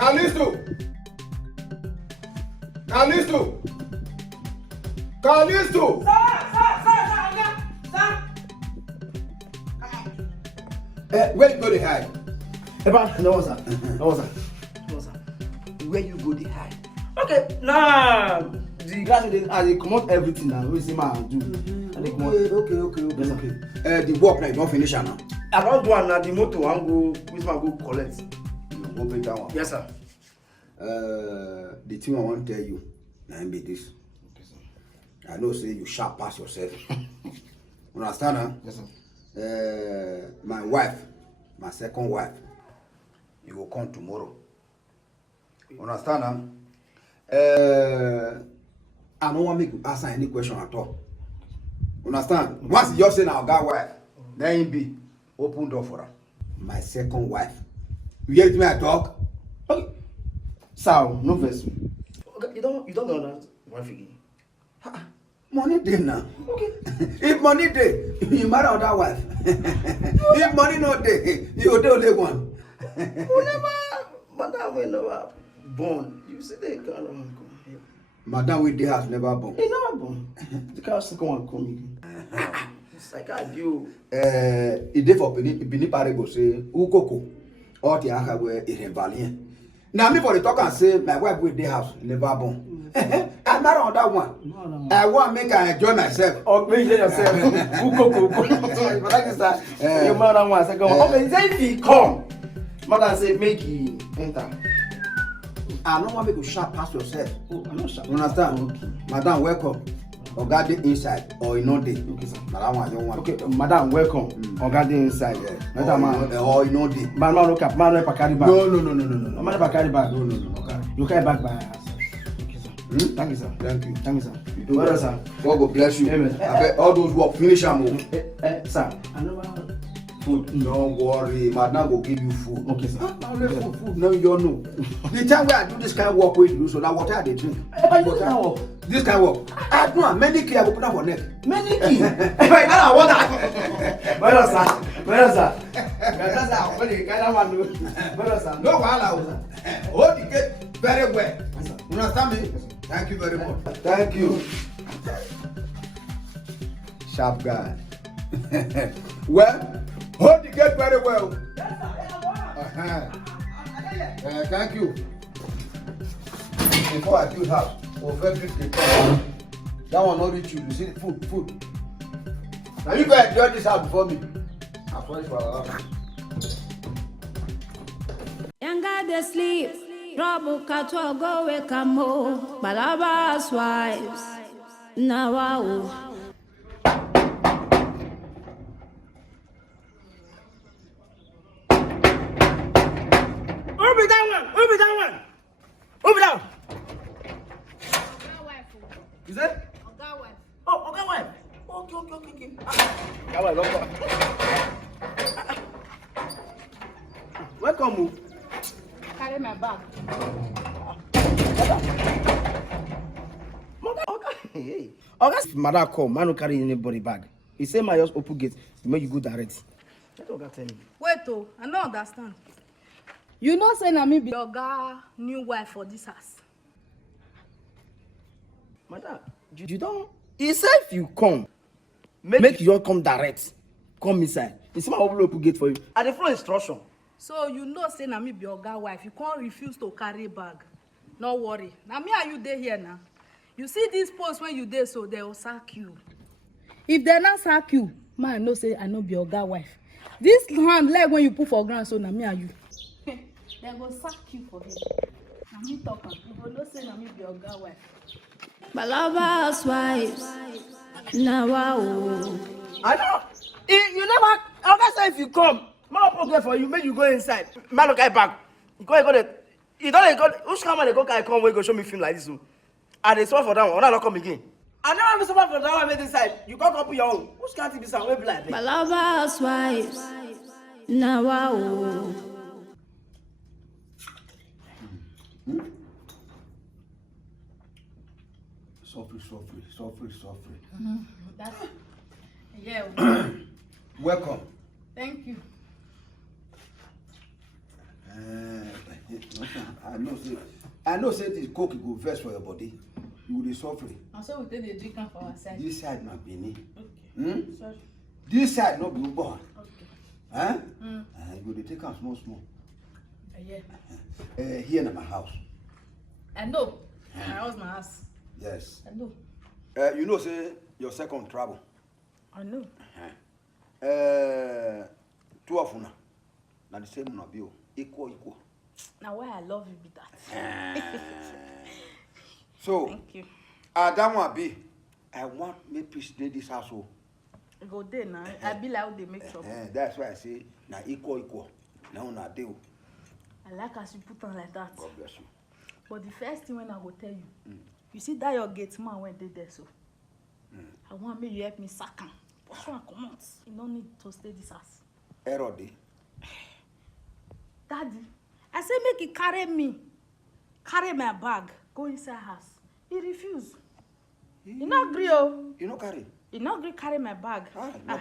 Callisto! Callisto! Callisto! Sir! Where you go to hide? No, sir. No, sir. No, sir. Where you go to hide? Okay, nah. The guys they come out everything now. We see man do. Okay. The work now you don't finish now. I don't do now. The motor I go. Which man go collect? You go pay that one. Yes, sir. The thing I want to tell you, now be this. Okay, sir. I know say you sharp pass yourself. Understand, huh? Yes, sir. My wife, my second wife, you will come tomorrow. Understand, huh? I don't want me to ask her any question at all. Understand? Once you just say now, God wife, then it be open door for her. My second wife. You hear me I talk? Okay. Sir, no verse. Okay, you don't know that wife again. Money day now. Okay. If money day, you marry other wife. If money not day, you will only one. Madam will never born. You see they kind of Madam with the house never born. He never born. The car second one coming. It's like I do. It dey for Bini Parigo say Ukoko or the Akawe is invalid. Now me for the talk and say my wife with the house never born. I'm not on that one. No. I want to make her enjoy myself. Or make yourself. Ukoko. Sorry, but like this that your mother one second one. Okay, then if he come, mother say make he enter. I don't want me to sharp pass yourself. Oh, I'm not sure. You understand? Okay. Madam, welcome. Oga dey inside or you know dey. Okay, sir. Madam, I don't want. Okay, madam, welcome. Oga dey inside. Madam, or you know dey. man, look up. Man, never carry bag. No. Man, never carry bag. No. Okay. You carry bag by us. Okay, sir. Thank you, sir. Thank you, sir. You do Well, sir. God go bless you. Amen. I bet all those work finish am. Sir, I never Food. Don't worry, madam go give you food. Okay, sir. Food. No, you don't know. The time where I do this kind of work with you, so that water I dey drink. This kind of work. I do many key I go put am for neck. Many key. I want that. Well, sir. That's how when kind of one do. Well, sir. No wahala. Hold the gate very well. You understand me? Thank you very much. Thank you. Sharp guy. Well, hold the gate very well. Thank you. Before I build house, that one not reach you. You see the food. Now you guys enjoy this house before me. I'm sorry for our house. Younger they sleep, trouble catwa go wake am o. Palava's wives, now wow. Open down. Is that? Oga wife. Oh, Oga wife. Okay. Oga wife, welcome. Carry my bag. Hey. Oga, mother come, man no carry anybody bag. He say my just open gate, make you go direct. Let Oga tell me. Wait, I don't understand. You know say na me be Oga new wife for this house. Madam, you don't. He said if you come, make you all come direct. Come inside. He say my open gate for you. I dey follow instruction. So you know say na me be Oga wife. You can't refuse to carry bag. No worry. Now me and you dey here now. You see this post when you dey so they will sack you. If they not sack you, man no say I no be Oga wife. This hand leg when you put for ground so na me and you. They go sack you for it. Na me talk am. You go know say na me be Oga wife. Palava's wives, now wow. I know. You never. Oga say if you come, my open gate for you, make you go inside. Man look at back. You go there. You don't go. Which camera they go carry come where go show me film like this? So, and they suffer for that one. I not come again. I never suffer for that one. Make inside. You can't come your own. Which can't be some way blind? Palava's wives, now wow. Softly. That's yeah. Welcome. Thank you. I know say this coke go vex for your body. You will be suffering. And so we take the drink for our side. This side not be me. Okay. Sorry. This side not be born. Okay. Huh? You will take am small. Yeah. Here in my house. I know. My house, my house. Yes. I know. You know say your second travel. I know. Two of una. Now the same una be equal. Now why I love you be that. So Thank you. That one be. I want me peace dey this household. Go there now. I be like how they make trouble. That's why I say now equal. Now una deal. I like as you put on like that. God bless you. But the first thing when I go tell you, you see that your gate man when they there so. I want me you help me sack him. But so I come out. You don't need to stay this house. Error dey. Daddy, I say make he carry my bag, go inside house. He refuse. He not agree oh. You no carry? He not agree carry my bag. Now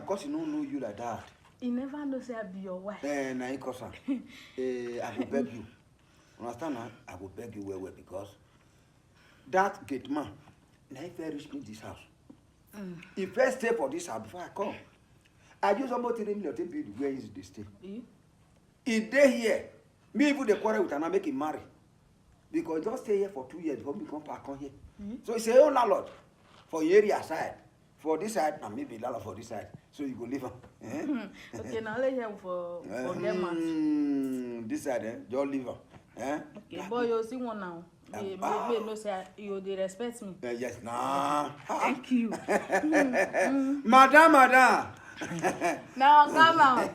because he don't know you like that. He never knows say I be your wife. Now he cause I will beg you. Understand now? I will beg you well because that gate man, now if I reach me this house, he first stay for this house before I come. I just almost 3 million to build where is the stay. He dey here. Me even the quarrel with him, make him marry. Because he just stay here for 2 years before we come back on here. So he say, oh landlord, for your area side, for this side, and maybe landlord for this side. So you go leave him. Okay, now let him for get married. This side, just leave him. Okay, boy, you see one now. Me no say you dey respect me. Yes, nah. Thank you. Madam. Now come out.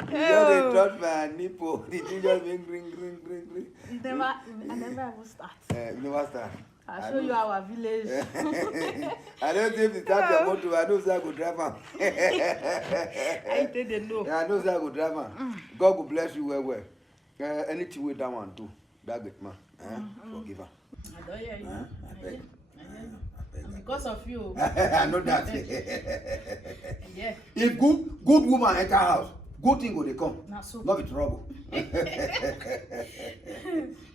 You just touch my nipple. Did you just ring? I never ever start. You never start. I'll show you our village. I don't think if you start your motor, I know say I go drive am. I think they know. I know say I go drive am. God will bless you well. Anything with that one do, that good man. Forgive her. I don't hear you. I beg. Because of you. I know that. Yeah. If good woman enter house, good thing go dey come. So. Not be trouble.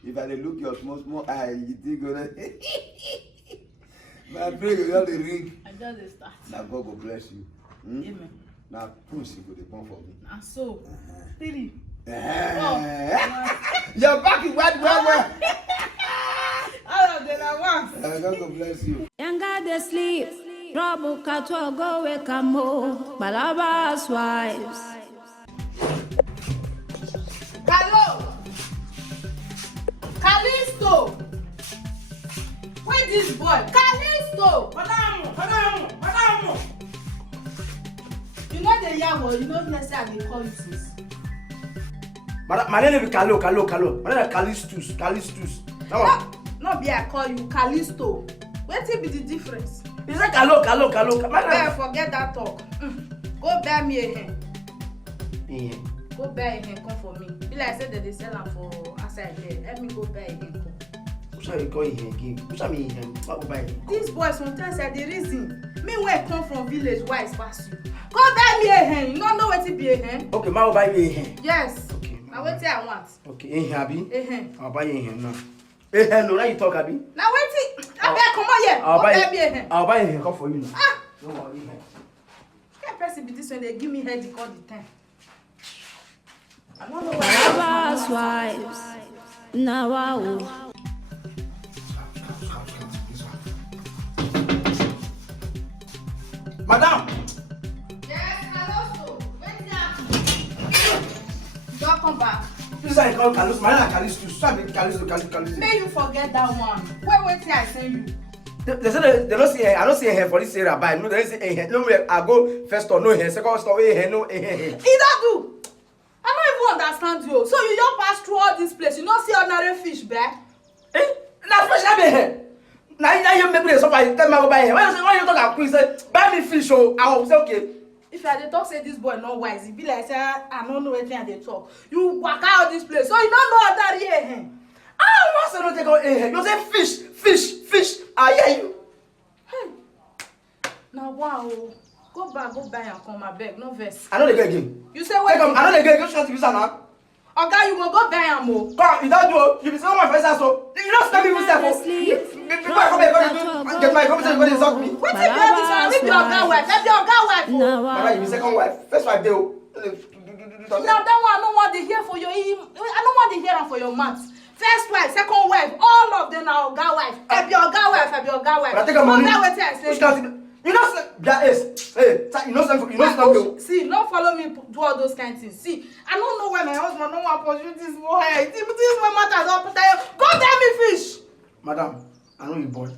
If I dey look your small eye, you think go dey. My brain go just dey ring. I just dey start. Now God go bless you. Amen. Now pussy go dey come for me. And so, 3. Your back is wet well. All of them are one. God go bless you. Younger they sleep, trouble cattle go wake up more. Palava's wives. Hello, Callisto. Where this boy? Callisto. Madam. You know the yam, you know necessarily they call you sis. My name is Kalo. My name is Callistus. No be I call you Callisto. Wetin be the difference? You say Kalo. Forget that talk. Go buy me a hen. Go buy a hen, come for me. Be like say that they sell am for outside there. Let me go buy a hen, come. Who shall you call him again? Who shall me him? What go buy him? These boys sometimes are the reason. Me when I come from village, why is pass you? Go buy me a hen. You don't know wetin be a hen? Okay, ma will buy me a hen. Yes. Okay. Now wetin I want? Okay, a hen abi? A hen. I'll buy a hen now. A hen, no, now you talk abi? Now wetin? Abi come on here. Go buy me a hen. I'll buy a hen, come for you now. Don't worry. Can't person be this when they give me headache all the time. I don't know why. Palava's wives. Now wow. Madam. Yes, hello. Wait there. Don't come back. This is how you call Callis. My name is Callistus. So I mean Callis. May you forget that one. Wait till I send you. They say they don't see hair. I don't see hair for this area. Buy no. They say hair. No, I go first store no hair. Second store hair. No hair. He don't do. I don't even understand you. So you don't pass through all this place. You don't see ordinary fish back. Now fish have hair. Now you make me suffer. Tell me go buy hair. Why you talk about quick? Say buy me fish. Oh, I will say okay. If I dey talk say this boy not wise, it be like say I don't know anything I dey talk. You walk out this place, so you don't know ordinary hair. I want to take out hair. You say fish. I hear you. Hey. Now wow. Go back, go buy and come, I beg, no verse. I know they get again. You say wait. I know they get. Go shut you now. Oga, you go buy am o. Come, you don't do. You be so much for inside so. You don't stop me with step. Before I come here, get my conversation, you go insult me. What if you have this one? If your Oga wife, if your Oga wife. Mama, you be second wife. First wife, dey. Now that one I don't want to hear for your. I don't want to hear am for your mouth. First wife, second wife, all of them are Oga wife. If your Oga wife, if your Oga wife. But I take your money. You know, that is. Hey, you know something. You know something. See, don't follow me do all those kind of things. See, I don't know why my husband don't want to pursue this boy. This one matters up there. Go tell me fish. Madam, I know you boy.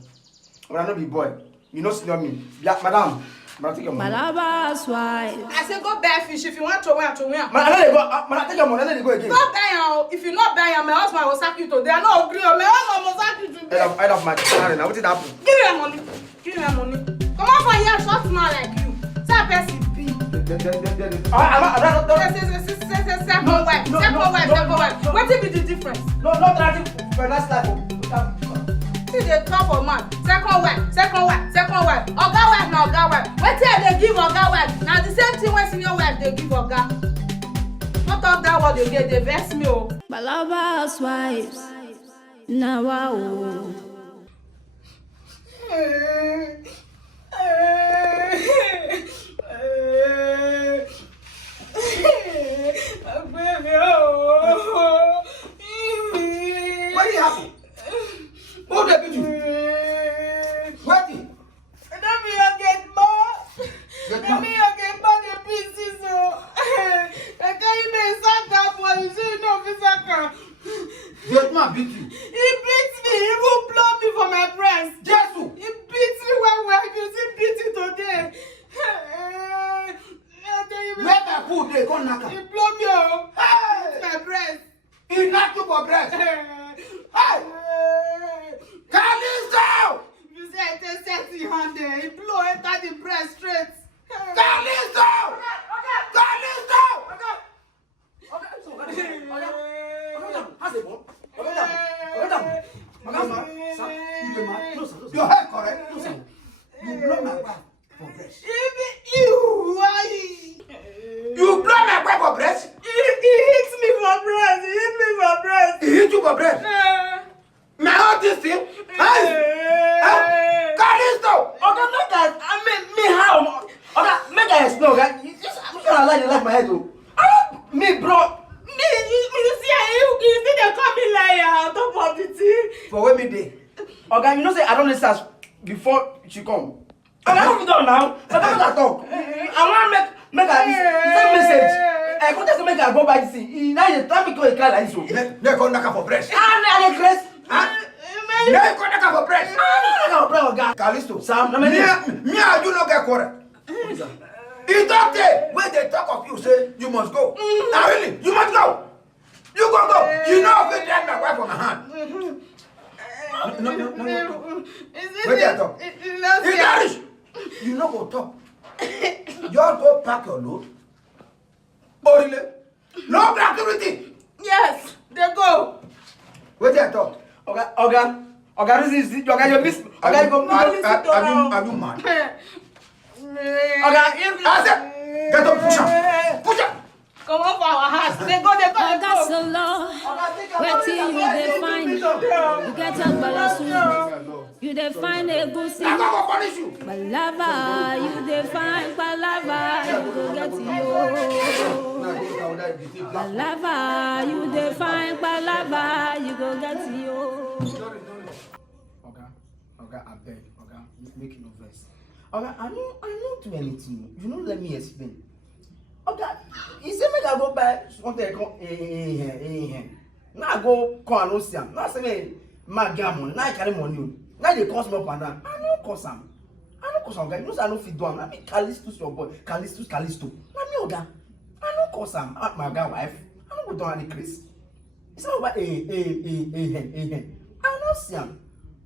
But I know you boy. You know see me. Yeah, madam. But I take your money. Palava's wife. I say go buy fish if you want to win, to win. Man, I know they go. Man, I take your money. I know they go again. Go buy am. If you not buy am, my husband will sack you today. I no agree. My husband will sack you today. I have my salary now. What did happen? Give me your money. Give me your money. Come on for here, short man like you. Say a person be. Second wife. What will be the difference? No, not that. For last time. See the top of man. Second wife. Oga wife na Oga wife. Wetin they give Oga wife? Now the same thing when senior wife they give Oga. Not talk that what they get. They vex me oh. Palava's wives. Now wow. What happened? Who did you? What? Let me get more. Let me get more the pieces. I can't even sack that boy. You say no, Visaka. Your man beat you. He beat me. He even blow me for my breast. Jesus. He beat me when you see beat it today. Where my food they go knock. He blow me oh. Hey. My breast. He knocked you for breast. Hey. Calisto! You say I take sexy hand there. He blow enter the breast straight. Calisto! Calisto! Your head correct? No, sir. You blow my wife for breast. You blow my wife for breast? He hits me for breast. He hit you for breast? My heart is still. Hey! Calisto! Okay, make that. I mean, me how? Okay, make that explode. I'm gonna lie to my head though. Me, bro. You see they call me liar on top of the tea. For when me day? Okay, you know say I don't listen before she come. And I don't know now. I don't talk. I want make a message. I go just make her go by the sea. Now you tell me to cry like so. Ne go knock for breast. I Chris. Ne go knock for breast. No, bro, God. Calisto. Sam, Me and you no get quarrel. It's okay. When they talk of you, say you must go. Now really, you must go. You go. You know if you drag my wife on my hand. No. Wait there, talk. It's you no go talk. You go pack your load. Oh really? No activity. Yes, they go. Wait there, talk. Okay, this is okay. You miss. Okay, you go. Are you mad? Okay, I said, get up, push up. Come on for our house. They go. I got so low. Wait till you define. You get up balasu. You define a good thing. I'm not gonna punish you. Palava, you define palava. You go get you. Palava, you define palava. You go get you. Okay, I beg. Okay, make no verse. Okay, I don't do anything. You don't let me explain. Okay, he said make I go buy something come now I go call and see him. Now say me my get money. Now I carry money. Now they cost me up and down. I don't cost him. Okay, you know say I don't fit do him. I be Callisto's your boy. Callisto. Now me oga. I don't cost him. My guy wife. I don't go down the Chris. He say about I don't see him.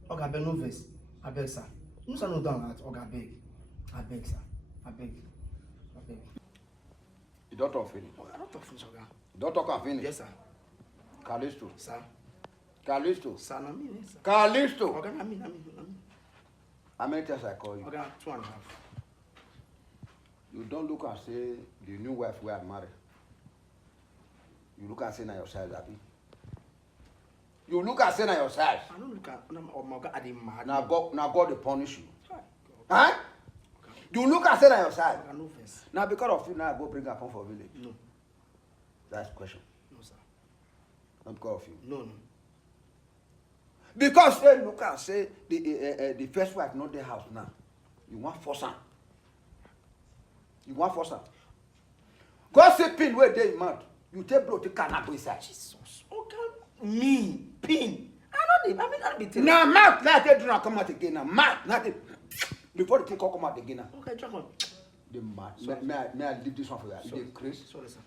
Okay, I beg no verse. I beg sir. You know say no down at okay, I beg sir. I beg. You don't talk finish. I don't talk finish, okay. Don't talk and finish. Yes, sir. Calisto. Sir. Calisto. Sir, na me, sir. Calisto. Okay, na me. How many times I call you? Okay, 2.5. You don't look and say the new wife we are married. You look and say na your size, Abi. You look and say na your size. I don't look at oh my God, I didn't mad. Now God dey punish you. Huh? You look and say na your size. I no offense. Now because of you, now I go bring her come for village. No. That's the question. No, sir. Not because of you. No. Because say look and say the first wife not the house now. You want force her. You want force her. God say pin where they mouth. You take blow to cannot go inside. Jesus. Okay. Me. Pin. I don't be telling. Now mouth, now they do not come out again. Now mouth, nothing. Before the thing come out again now. Okay, drop on. The mouth. May I leave this one for you? Sorry. You dey crazy? Sorry, sir.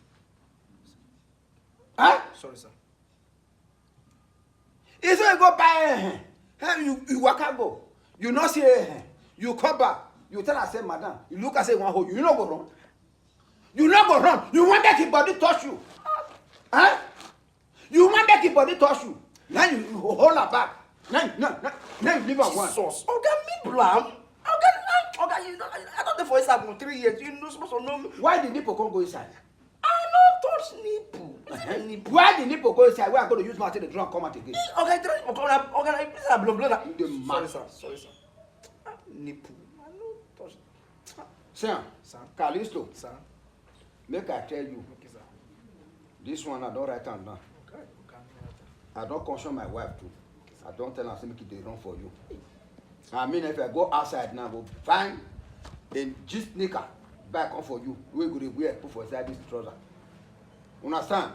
Huh? Sorry, sir. It's when you go buy you walk out go. You not say you come back. You tell her say madam. You look and say one hole. You not go run. You not go run. You want make your body touch you. Huh? You want make your body touch you. Now you hold her back. Now you leave her one. Jesus. Okay, me blam. Okay, you know, I don't know for inside for 3 years. You know supposed to know me. Why the nipple can't go inside? I don't touch nipple. Nipple. Why the nipple go inside? Why I'm going to use my the drum come out again? Okay, okay, blah. The man. Sorry, sir. Nipple. I don't touch. Sir, Callisto, Sir. make I tell you. Okay, sir. This one I don't write down now. Okay. I don't caution my wife too. I don't tell her say make it dey run for you. I mean if I go outside now, go find a G sneaker back on for you. We go dey wear put for inside this trouser. Understand?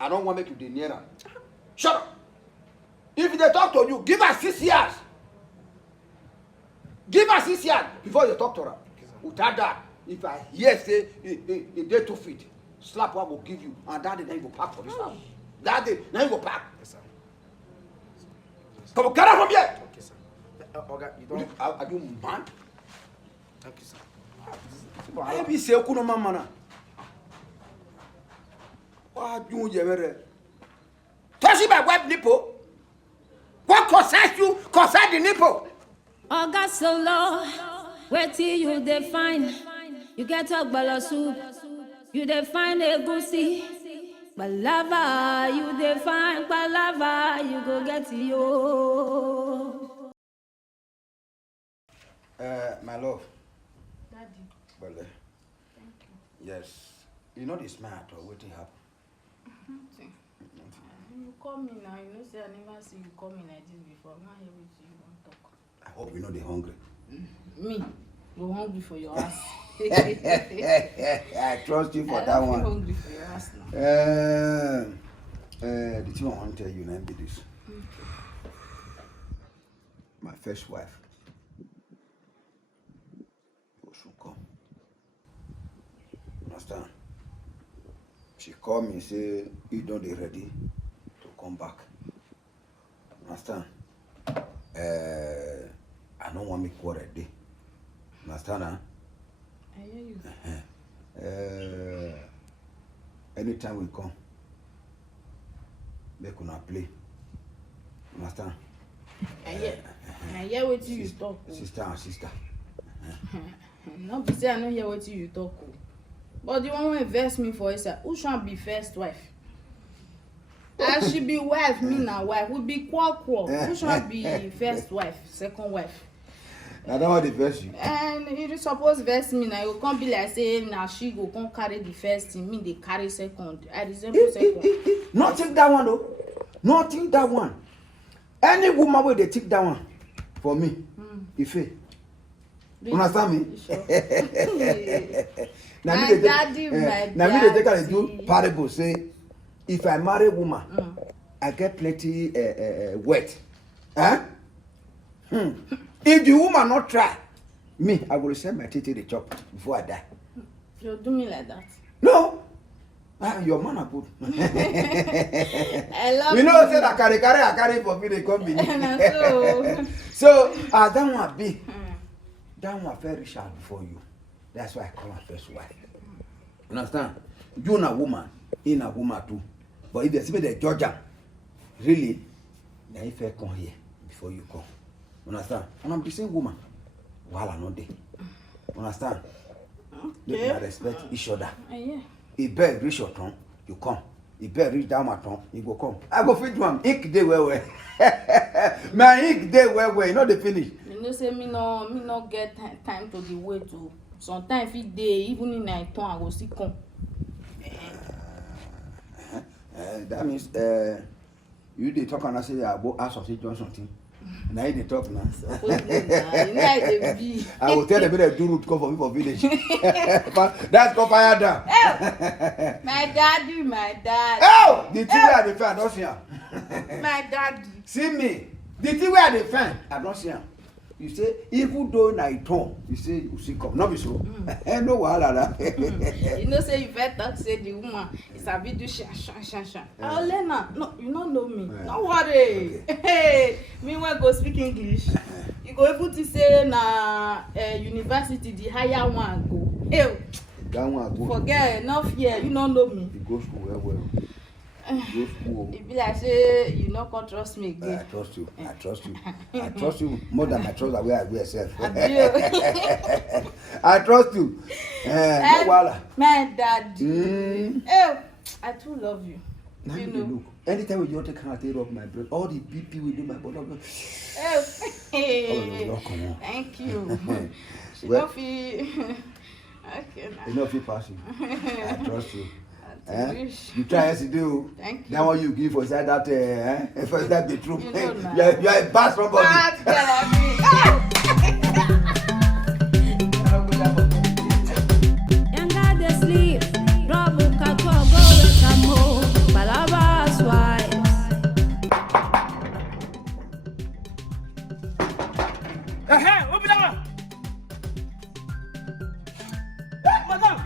I don't want make you dey near her. Shut up. If they talk to you, give her 6 years. Give her 6 years before you talk to her. Okay, Without that, if I hear say a day 2 feet, slap what will give you, and that day then you go pack for this house. That day, now you go pack. Yes, sir. Come on, get out from here. Okay, sir. Okay, you don't. Are you mad? Thank you, sir. I be say kuno mama na. What you jemere? Touch my wife nipple. What concerns you? Concern the nipple. Oga solo, wait till you define. You get a bala soup, you define a goosey. Palava, you define palava, you go get yo. My love. Daddy. Well, Thank you. yes. You know the smart or what happen. You call me now. You know say I never see you call me like this before. I'm not here with you. You want talk. I hope you know they're hungry. Me? You're hungry for your ass. I trust you for that one. I'm hungry for your ass now. The thing I want to tell you now be this. My first wife should come. Understand? She called me and say, you don't be ready to come back. Understand? I don't want me quarrel day. Understand? Huh? I hear you. Anytime we come, make una play. Understand? I hear what you talk. Sister and sister. Not be say I don't hear what you talk. But the one who invest me for is who should be first wife? I should be wife, me now wife. We be qual. Who should be first wife, second wife? I don't want to verse you. And you suppose verse me now. You can't be like saying now she go come carry the first thing, me they carry second. I resemble second. Not take that one though. Not take that one. Any woman will they take that one for me. If it. Understand me? Sure. Now My me daddy, my now me they take her daddy. do parable say if I marry woman I get plenty wet. Huh? If the woman not try me I will send my teeth to the chop before I die. You do me like that. No. Your man are good. I love You know say that I carry for me they come in. So that one be. That one very sharp for you. That's why I call her first wife. Understand? You na woman, in a woman too. But if they see the judge, really, then if I come here before you come. Understand? And I'm the same woman. While I'm not there. Understand? Let me respect each other. Yeah. If beg reach your tongue, you come. He better reach down my tongue. He go come. I go feed one. Ink day well. My ink day well. You know the finish. You know say me no get time to the wait to. Sometimes if it day even in night time I go still come. That means you dey talk and I say about ask of John something. Now you dey talk now. I will tell them they do root come for me for village. That's go fire down. My daddy. Oh, the thing where I dey find, I don't see him. My daddy. See me. The thing where I dey find, I don't see him. You say even though na it turn, you say you see come. No be so. No wahala na. You know say you better talk say the woman is a bit do shan. Olena, no, you don't know me. Don't worry. Okay. Hey, me when go speak English. You go able to say na university the higher one go. Hey, That one go. forget enough here. You don't know me. You go school well. Go school. It be like say you not can trust me again. I trust you. I trust you more than I trust the way I wear self. I trust you. No wahala. My daddy. Oh, I too love you. Now You you know. look. Anytime we just take care of my blood, all the BP we do my body. Oh, no, come on. thank you. She Well- don't feel. Okay, now. You know if you pass you. I trust you. Wish. You try as you do. Thank you. That one you give for inside that for that bedroom. You know now. You are a bad somebody. Bad girl, I mean. Younger they sleep, trouble catch go wake am home. Palava's wives. Open that one. Madam.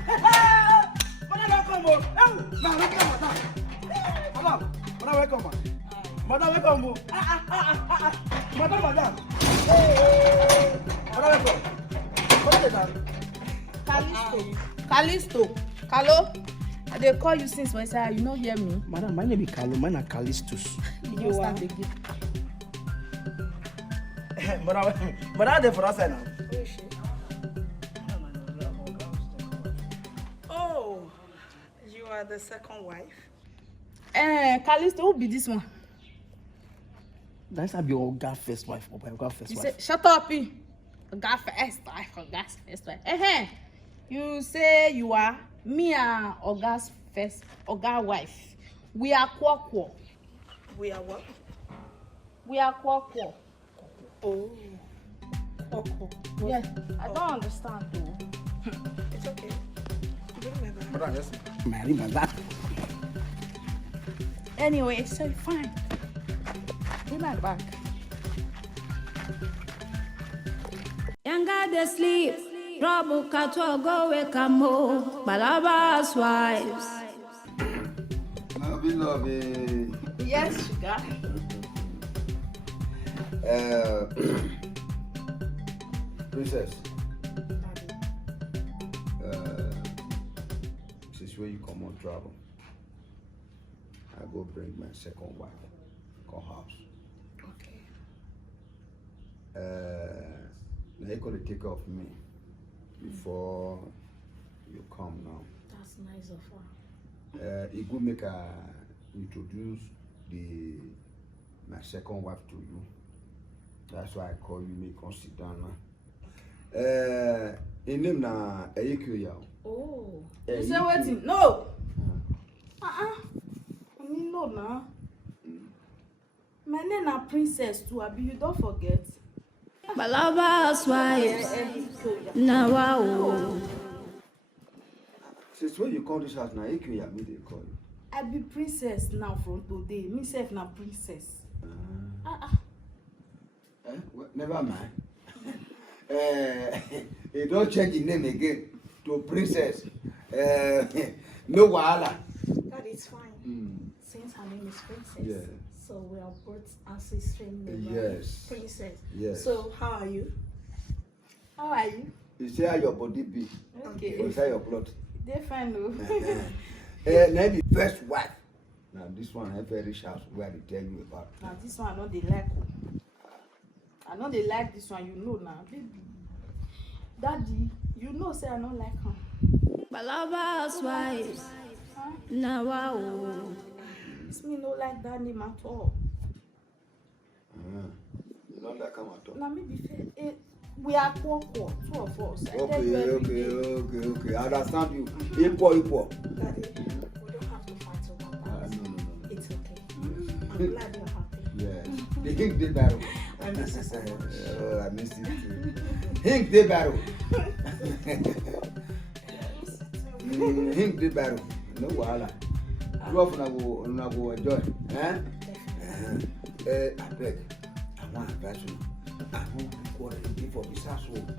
Madam, welcome. Madam, welcome. Madam, welcome. Madam. Madam, welcome. What is that? Callisto. Callo. I dey call you since when say you no hear me. Madam, my name is Carlo. Mine are Callistus. You start again. Madam, they for us now. Oh, you are the second wife? Callisto, who be this one? That's be your girl first wife or my girl first You wife. say, shut up, eh? Oga first wife, Oga's first wife. You say you are me and Oga's first Oga wife. We are quo. We are what? We are quo. Oh, Coco. Yes, I don't understand though. It's okay. Bring my bag. Madam, just marry my dad. Anyway, so fine. Be my back. Younger they sleep, trouble catch go wake am home. Palava's wives. Lovey. Yes, sugar. Princess. Since where you come on travel, I go bring my second wife, come house. Okay. Now you gotta take off me before you come now. That's nice of her. It could make introduce my second wife to you. That's why I call you. May come sit down now. In name na Oyeeee. Oh. You say waiting? No. I mean no now. My name na Princess too. Abi you don't forget. Palava's wives. Now wow. Since when you come this house now, Oyeeee, me they call you. I be princess now from today. Me self na princess. Never mind. You don't change the name again to Princess. No wahala. That is fine. Since her name is Princess. Yeah. So we are both ancestral name. Yes. Princess. Yes. So how are you? How are you? You see how your body be. Okay. You see how your blood. They fine though. Now the first wife. Now this one I very house where they tell you about. Now this one I know they like. I know they like this one. You know now, baby. Daddy, you know say I don't like her. Palava's wives. Now, wow. It's me no like that name at all. You don't like him at all. Now maybe we are poor, two of us. Okay. I understand you. Equal. Daddy, we don't have to fight over that. No. It's okay. I'm glad you're happy. Yes. The Hink did battle. I miss you so much. Oh, I missed it too. Hink did battle. Hink did battle. No wahala. You often go enjoy. I beg. I want advice you. I want what to do for this household.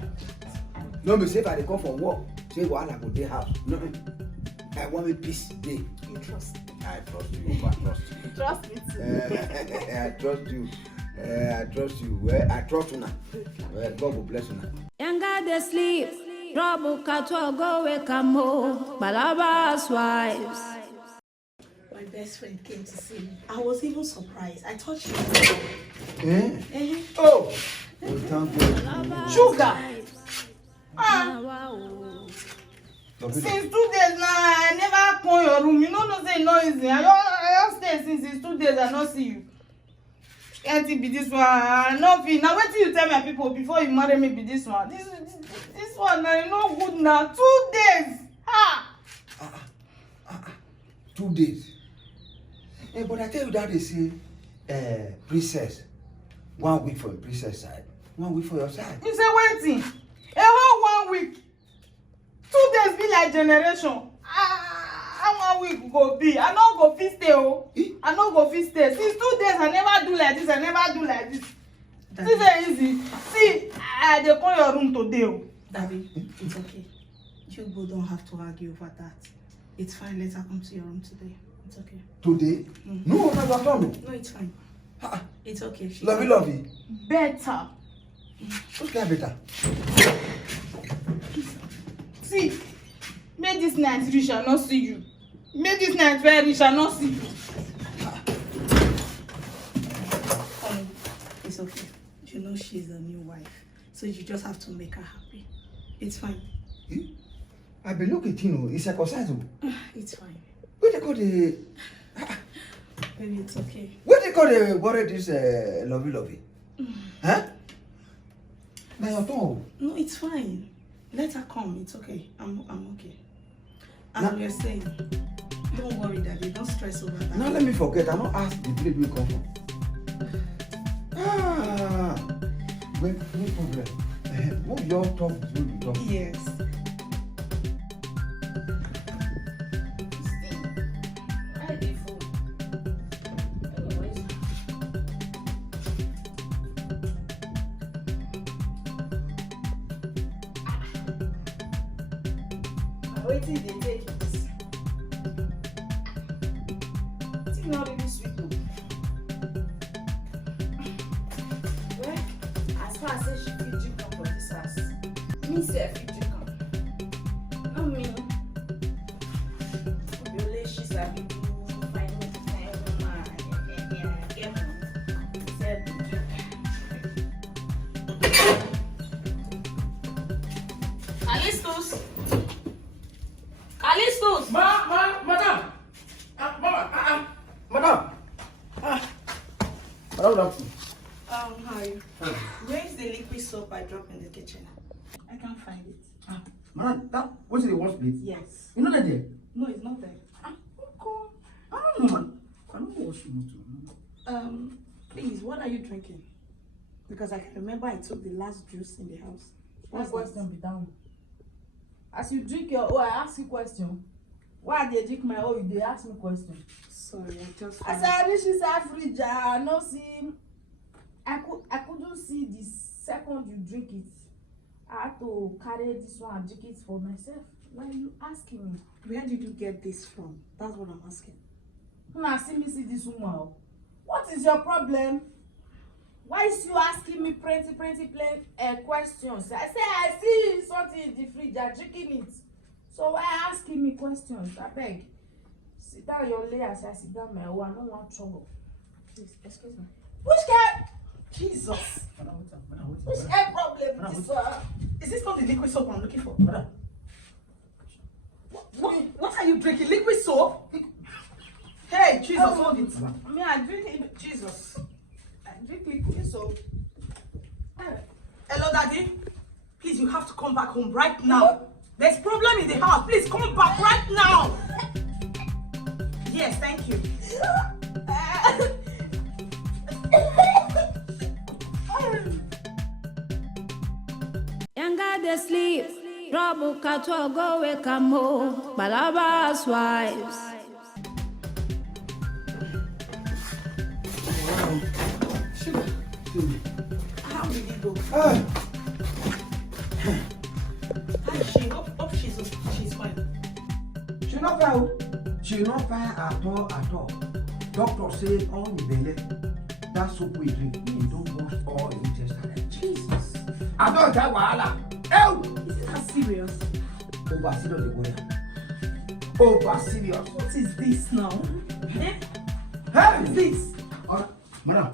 No, me say if I come for work, say wahala go dey house. No, I want me peace day. You trust me. I trust you. I trust you. Trust me too. I trust you. I trust you. Well, I trust you now. Well, God will bless you now. Younger they sleep. Trouble catwa go wake mo. Palava's wives. My best friend came to see me. I was even surprised. I thought she was Oh, thank you. Sugar. Since 2 days now, I never come your room. You know, say noisy. I just stay since 2 days. I not see you. Can't it be this one? Now wait till you tell my people before you marry me. Be this one. This one now, you know good now. 2 days. 2 days. But I tell you that they say, princess. 1 week for the princess side, 1 week for your side. You say waiting. A whole 1 week. 2 days be like generation. How 1 week go be? I no go fit stay. I no go fit stay. Since 2 days I never do like this. This is easy. See, I dey come your room today. Daddy, it's okay. You both don't have to argue over that. It's fine. Let her come to your room today. It's okay. Today? No, No, it's fine. It's okay. Lovey. Better. What's that better? See, make this night rich and not see you. Make this night very rich and not see you. It's okay. You know she's a new wife. So you just have to make her happy. It's fine. I be look at you, it's circumcised. It's fine. What they call the... Baby, it's okay. What they call the... What is this lovey? Huh? Now your tongue. No, it's fine. Let her come. It's okay. I'm okay. As we are saying, don't worry, Daddy. Don't stress over that. Now let me forget. I not ask the place we come from. Well, no problem. What your talk will be talk? Yes. Waiting they take it. It's not really sweet though. Well, as far as she fit drink up for this house, me say fit drink up. No me. Obviously she sabi do find Alistus. Madam. Madam. Madam. Hi. Where is the liquid soap I dropped in the kitchen? I can't find it. Madam, that what's the wash plate? Yes. You know that there? No, it's not there. Okay. I don't know, man. I don't know what she wants to. Please, what are you drinking? Because I can remember I took the last juice in the house. What question be down? As you drink your I ask you question. Why they drink my own, they ask me question. Sorry, I just... I said, this is a fridge. I no see. I couldn't see the second you drink it. I had to carry this one and drink it for myself. Why are you asking me? Where did you get this from? That's what I'm asking. Now see me see this woman. What is your problem? Why is you asking me plenty questions? I say I see something in the fridge, I'm drinking it. So why asking me questions? I beg. Sit down your layers, I sit down my own. I don't want trouble. Please, excuse me. Which kind? Jesus. Which kind problem is this one? Is this not the liquid soap I'm looking for? Madam. What are you drinking? Liquid soap? Hey, Jesus, hold it. I mean, I drink Jesus. I drink liquid soap. Hello, Daddy. Please, you have to come back home right now. There's problem in the house. Please come back right now. Yes, thank you. Younger they sleep, trouble catch go wake mo, Palava's wives. How did it go? Hope she's fine. She not fine. She not fine at all. Doctor said all the belly. That soap we drink, we don't wash all the intestine. Jesus. I don't have wahala. Ew! Is it that serious? Over serious the boy. Over serious. What is this now? Eh? Hey! What is this? Madam,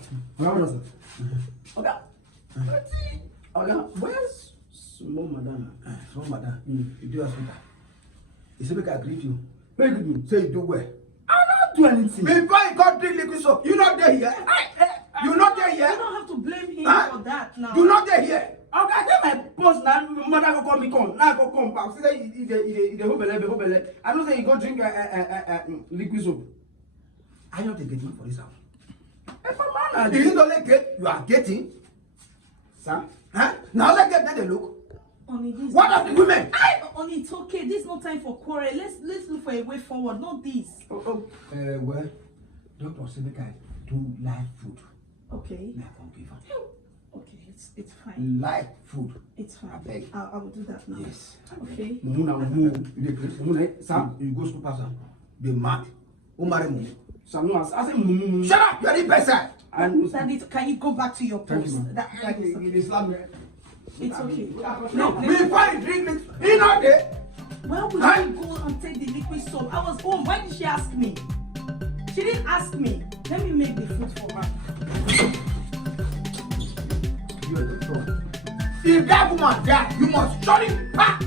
Oga, where's small madam? Small madam, you do hospital. You say make I greet you. Make you say you do well. I don't do anything. Before you got drink liquid soap, you not there here. You not there here. You don't have to blame him for that now. You not there here. Okay, I tell my boss now, mother go call me come. Now I go come back. Say he whole belly. I don't say you go drink liquid soap. I not getting for this house. That's my man. You don't get, you are getting. Sir? Huh? Now let's get that they look. Only this. What of the women? Only it's okay. This is no time for quarrel. Let's look for a way forward. Not this. Well, Doctor said make I do live food. Okay. Now I can give her. Okay, it's fine. Live food. It's fine. I beg. I will do that now. Yes. Okay. Sam, you go school pastor. Be mad. Who marry me? Sam, no, I say mumu. Shut up! You are the person. Daddy, can you go back to your post? That is okay. It's okay. No, before you drink it, you not there. Why would you go and take the liquid soap? I was home. Why did she ask me? She didn't ask me. Let me make the food for her. You are the trouble. If that woman die, you must shut it back.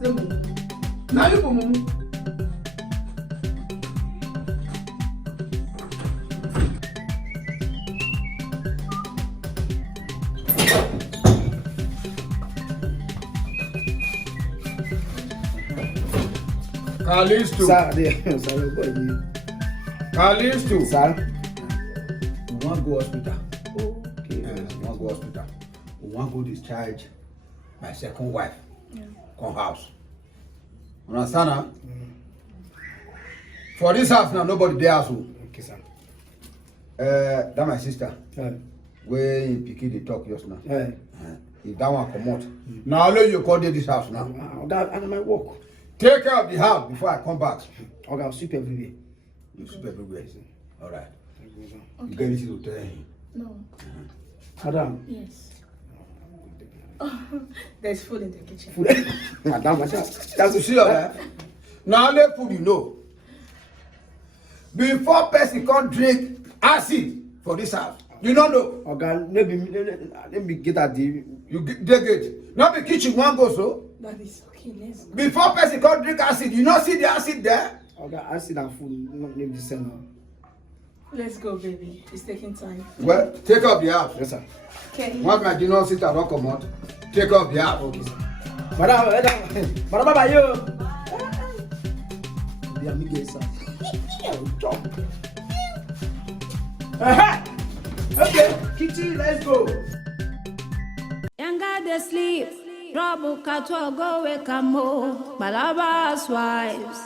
Say mumu. Now you mumu. Callisto. Callisto. Sir, we want to go hospital. Okay. We want to go hospital. We want to go discharge my second wife. Come house. Understand now? For this house now, nobody there also. Okay, sir. That my sister. Where in Pikin they talk just now. If that one come out. Now only you call this house now. That and my work. Take care of the house before I come back. Okay, I'll sweep everywhere. You sweep everywhere. All right. Okay. You get anything to tell him? No. Madam. Yes. Oh, there's food in the kitchen. Madam, That's to see all that. Now only food you know. Before person can't drink acid for this house. You don't know. Okay, let me get at the. You dig it. Not the kitchen one go so. That is okay. Let's go. Before person can't drink acid, you not see the acid there. Okay, acid and food not name the same. Let's go, baby. It's taking time. Well, take up the house. Yes, sir. Okay. Once my dinner sit and come out, take up the house. Okay, sir. Madam, bye you. Be a big sir. Jump. Okay, kitchen, let's go. Younger they sleep, trouble catch go wake mo, Palava's wives.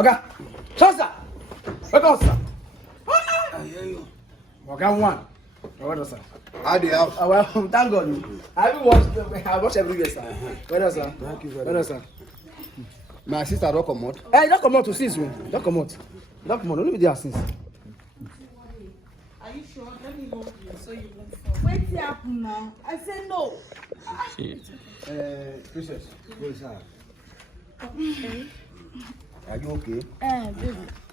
Okay. Sir. Welcome, sir. I hear you. Okay, one. Well, sir. How do you have? Well, thank God. I watch every year, sir. Well, sir. Thank you very Well, much. sir. My sister don't come out. Hey, don't come out to since. Don't come out. Don't come out. Don't be there since. Are you sure? Let me hold you so you won't fall. Wait here happen now. I said no. Princess, go inside. Are you okay?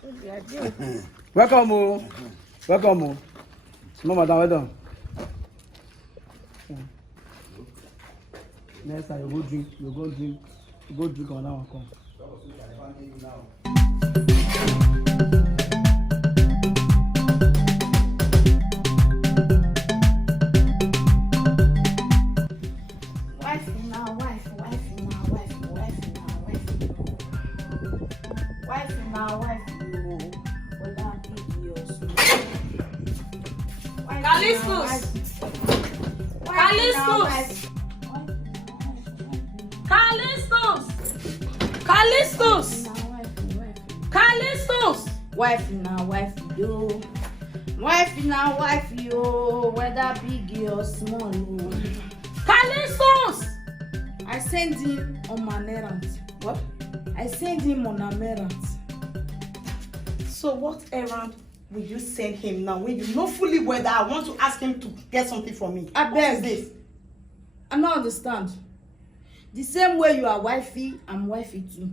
Baby, I did. Welcome, oh. Welcome, oh. Small madam, well done. Next time you go drink, you go drink on that one, come. Wifey now, wifey now, without videos. Callistus! Wifey now, wifey, yo, whether big or small. Callistus! I send him on an errand. What? I send him on an errand. So what errand will you send him now when you know fully well that I want to ask him to get something from me? I beg this. I don't understand. The same way you are wifey, I'm wifey too.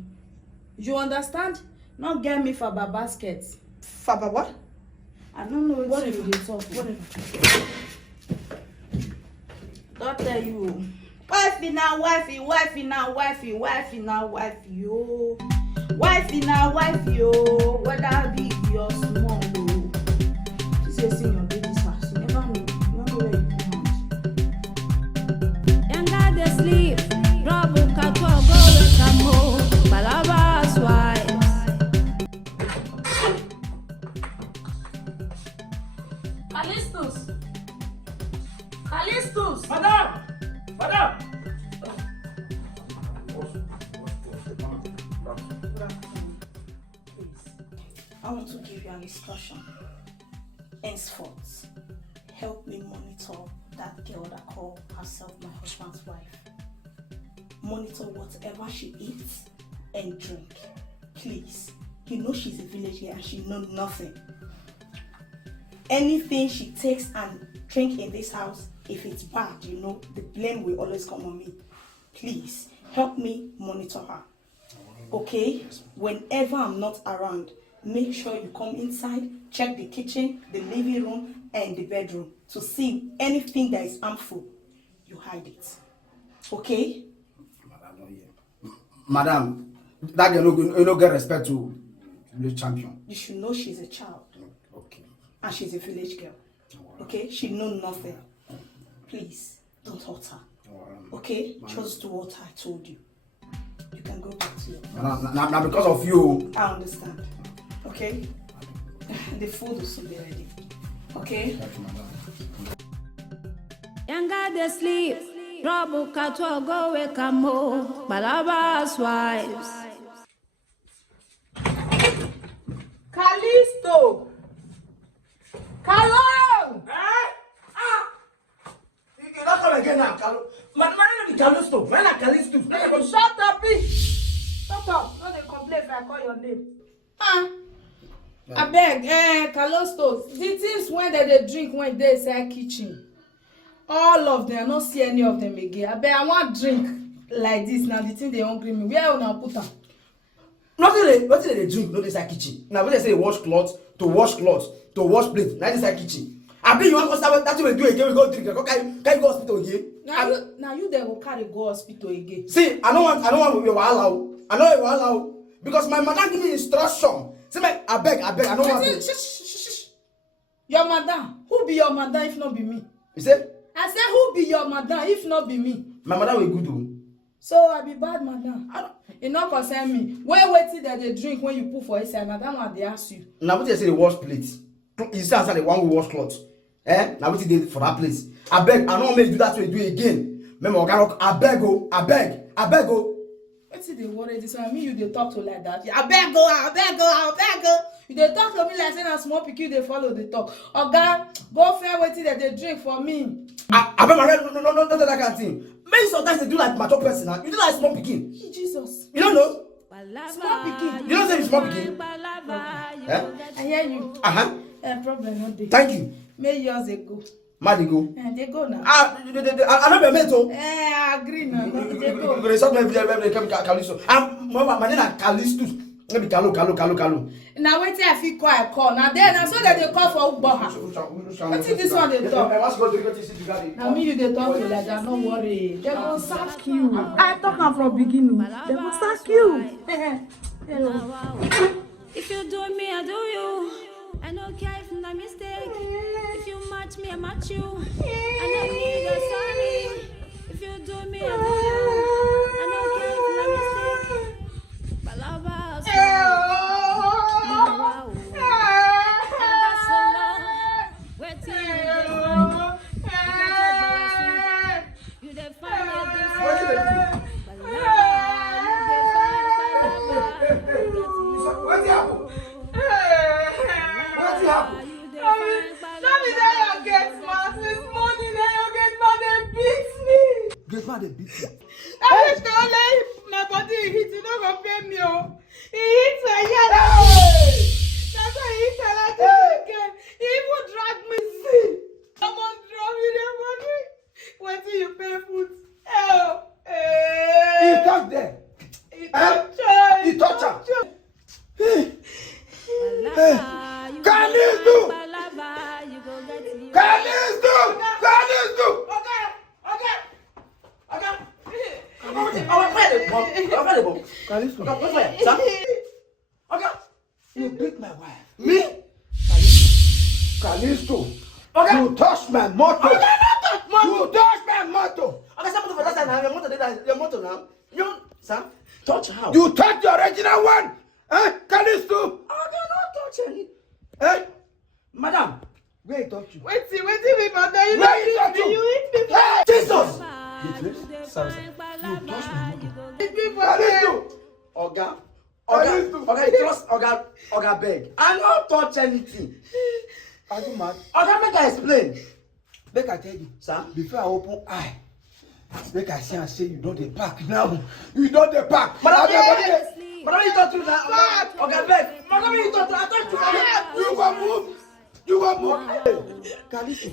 You understand? Not get me for a basket. Faba what? I don't know what you dey talk. Don't tell you. Wifey now, wifey, yo. Wifey now, wifey, yo. Whether big or small, yo. She says in your baby's house. You never know where you come. Younger they sleep, trouble catwa go wake am home. Palava's wives. Callistus! Madam! I want to give you an instruction. Henceforth, help me monitor that girl that called herself my husband's wife. Monitor whatever she eats and drink. Please. You know she's a village girl and she knows nothing. Anything she takes and drink in this house, if it's bad, you know, the blame will always come on me. Please, help me monitor her. Okay? Whenever I'm not around, make sure you come inside, check the kitchen, the living room, and the bedroom to see anything that is harmful. You hide it. Okay? Madam, that girl no get respect to the champion. You should know she's a child. Okay. And she's a village girl. Okay? She knows nothing. Please, don't hurt her. Okay? Just do what I told you. You can go back to your place. Now because of you. I understand. Okay? The food will soon be ready. Okay? Younger they sleep, trouble catwa go wake am home. Palava's wives. Callisto! Carol! You don't come again now, Carlo. My name is Callisto. When I Callisto. Shut up, please! Shut up! No, they complain if I call your name. I beg, Calostos, the things when they drink when they say kitchen, all of them, I don't see any of them again. I beg, I want drink like this now. The thing they hungry me. Where I wanna put them? Nothing they drink, no inside kitchen. Now when they say wash clothes, to wash plate, not inside kitchen. I be you want to start that we do again, we go drink. Can you go hospital again? Now you they will carry go hospital again. See, I don't want to be allow. I know you will allow because my madam give me instruction. Say I beg, I don't want to. Shh. Your madam, who be your madam if not be me? You say? I said who be your madam if not be me? My madam will good though. So I be bad madam. It not concern me. Wait till that they drink when you put for inside. Now that one they ask you. Now what they say they wash plates. You say answer the one who wash clothes. Now what they for that place. I beg, I don't make you do that way do it again. Remember, I beg. What's it they worry this one? Me, you they talk to like that. I beg go. You they talk to me like saying a small pikin they follow the talk. Oga, go fair waiting that they drink for me. I bet my head, no, that kind of thing. Maybe sometimes they do like mature person. You do like small pikin. Jesus. You don't know? Small pikin. You don't say it's small pikin. I hear you. Problem no dey. Thank you. May years ago. Mad go. They go now. I know be mate o. I agree now. They You go. go insult me every day they come Calisto. My name na Calisto. Maybe Calo. Now wait till I feel call. Now then, I saw that they call for Ubaha. What is this one they talk? Now me you they talk to like that. No worry. They go sack you. I talk am from beginning. They go sack you. If you do me, I do you. I don't care if it's a mistake. If you match me, I match you. I don't need a sorry. If you do me, I do you. I don't care if it's a mistake. Palava, wait till you define it. What happened? Tell me that you get smart this morning, that you get mad and beat me. Get mad and beat me. I wish to only my body hit, you don't go pay me. He hits my head. That's why he hit a lot again. He even drag me see. Someone drop me the money. Wait till you pay food. He touched there. He touched her. Calisto! You beat my wife. Me? Calisto. You touched my motor. You touched my motor. Okay, somebody for that time. Your motor now. You, sir, touch how? You touched the original one. Calisto. Okay, not touch any. Madam, where he touched you? Wait till me, mother. You Where he touched you? You hit me. Jesus! Sorry. You touch my motor. Hit me for Calisto. Oga, trust Oga beg. I don't touch anything. Are you mad? Oga, make I explain. Make I tell you, Sir? before I open eye, make I see and say you don't dey park now. You don't dey park. Madam, Yes. Madam, you talk to that. Oga beg. Madam, you talk to. I talk to. You go move. Calisto.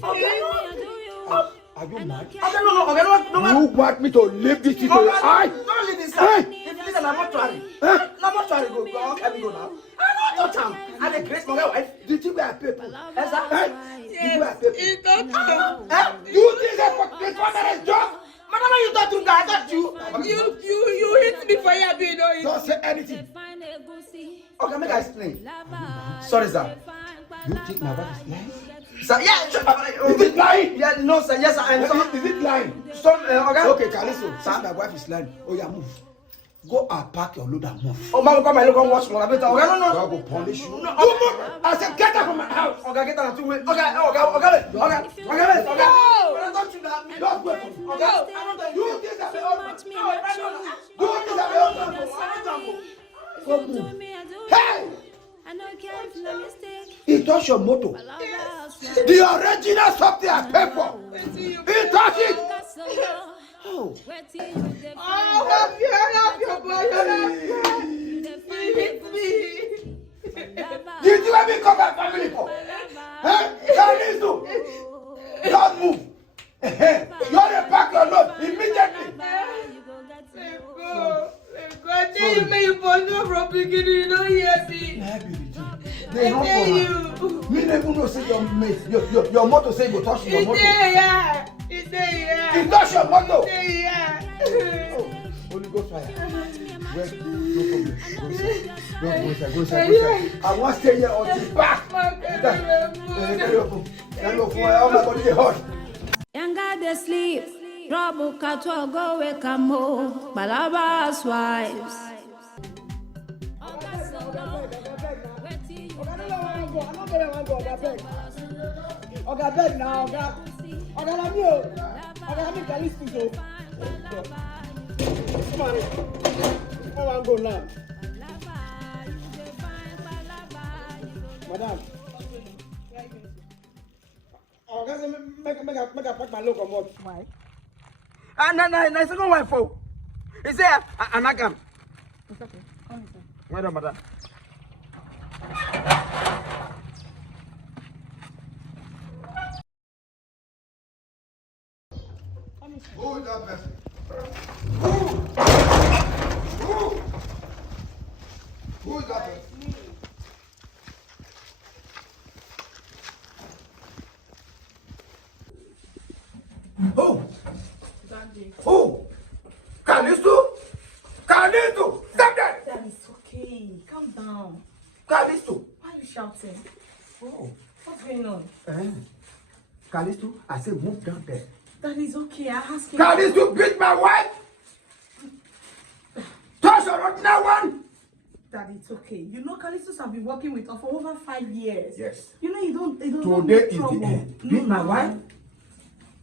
Are you mad? Okay, no. You want me to leave this to your eye? Don't leave this Hey. side. If you listen, I'm not trying. I'm not trying to go. Let me go now. I don't touch him. I'm a great my wife. Did you wear paper? Yes, sir. Did you wear paper? He don't know. You think that this one that is job? Madam, you talk to that. I got you. You hit me for your being no. Don't say anything. Okay, make I explain. Sorry, sir. You think my wife is lying? Sir, yeah. Is it lying? Yeah, no, sir. Yes, sir. And Is it lying? Okay, Calisto, since my wife is lying, oh yeah, move. Go and pack your load and move. Oh, man, come and look and watch more. Okay, no. God will punish you. No, You move. I said, get out from my house. Okay, get out of 2 ways. Okay. Don't you that me. Don't wait for me. Okay. You think that the husband. You think that the husband. Go move. Hey! I don't care if it's a mistake. He touched your motor. The original something I paid for. He touched it. Oh. Help your boy. He hit me. Did you ever come back family for? Calisto. Don't move. You ought to pack your load immediately. Let go. I tell you, may you born no from beginning, you don't hear me. They not for her. Me never know say your mate, your motor say you go touch your motor. It's there. He touch your motor. It's Holy Ghost fire. Well, no problem. Go inside. I want to stay here until back. Carry your phone. All my body dey hot. Younger they sleep. Trouble cattle go wake up more. Palava's wives. Oga beg now, Oga. Oga na me o. Oga na me Calisto. Come on. want to go now. Palava, you define palava, you don't Madam. Oh, guys, make a pack my look on what? Why? Na second wife, oh. He say, Anakam. It's okay. Come inside. Wait a madam. Who is that person? Who is that person? Who? Daddy. Who? Calisto? Calisto! Stop that! Dad, it's okay. Calm down. Calisto! Why are you shouting? Oh. What's going on? Calisto, I say move down there. That is okay. I asked him. Calisto beat my wife! Touch her right now, one! Daddy, it's okay. You know, Callistus have been working with us for over 5 years. Yes. You know, they don't Today make is the trouble. end. Beat my wife?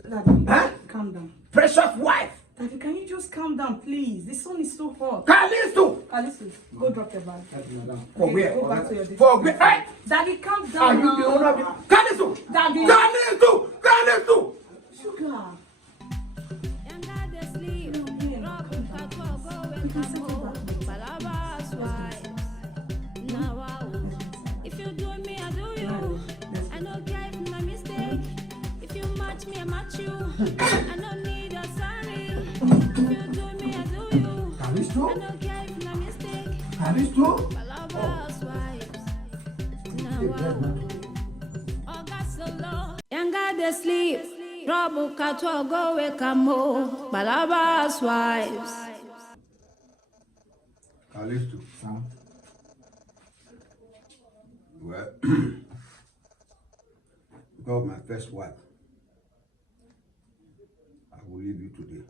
Daddy, Huh? calm down. Precious wife! Daddy, can you just calm down, please? The sun is so hot. Calisto! Callistus, go drop your bag. For Okay, where? go back to your For where? Hey! Daddy, calm Are down you the owner now. of it? Calisto! Daddy. Calisto! Calisto! Sugar. Yanga they sleep, rock cat go and come Palava swipe. Now wow. If you do me, I do you. I don't care if my mistake. If you match me, I match you. I don't need a sorry. If you do me, I do you. Calisto? I don't care if my mistake. Calisto? Palava swipes. Now wow. August solo. Yanga they sleep. Trouble catwa go wake mo. Palava swipes. Calisto. Well, because my first wife, I will leave you today.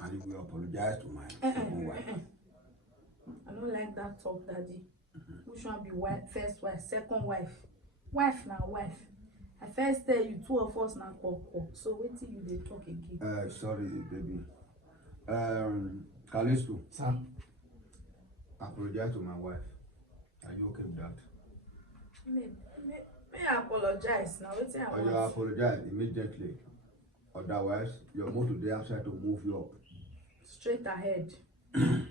And you will apologize to my second wife. I don't like that talk, Daddy. Which one be wife, first wife, second wife? Wife now, wife. I first tell you, 2 of us now call. So wait till you they talk again. Sorry, baby. Calisto, Sam. apologize to my wife. Are you okay with that? May I apologize now? Wait till I Or you want. apologize immediately. Otherwise, your move today outside to move you up. Straight ahead. Madam,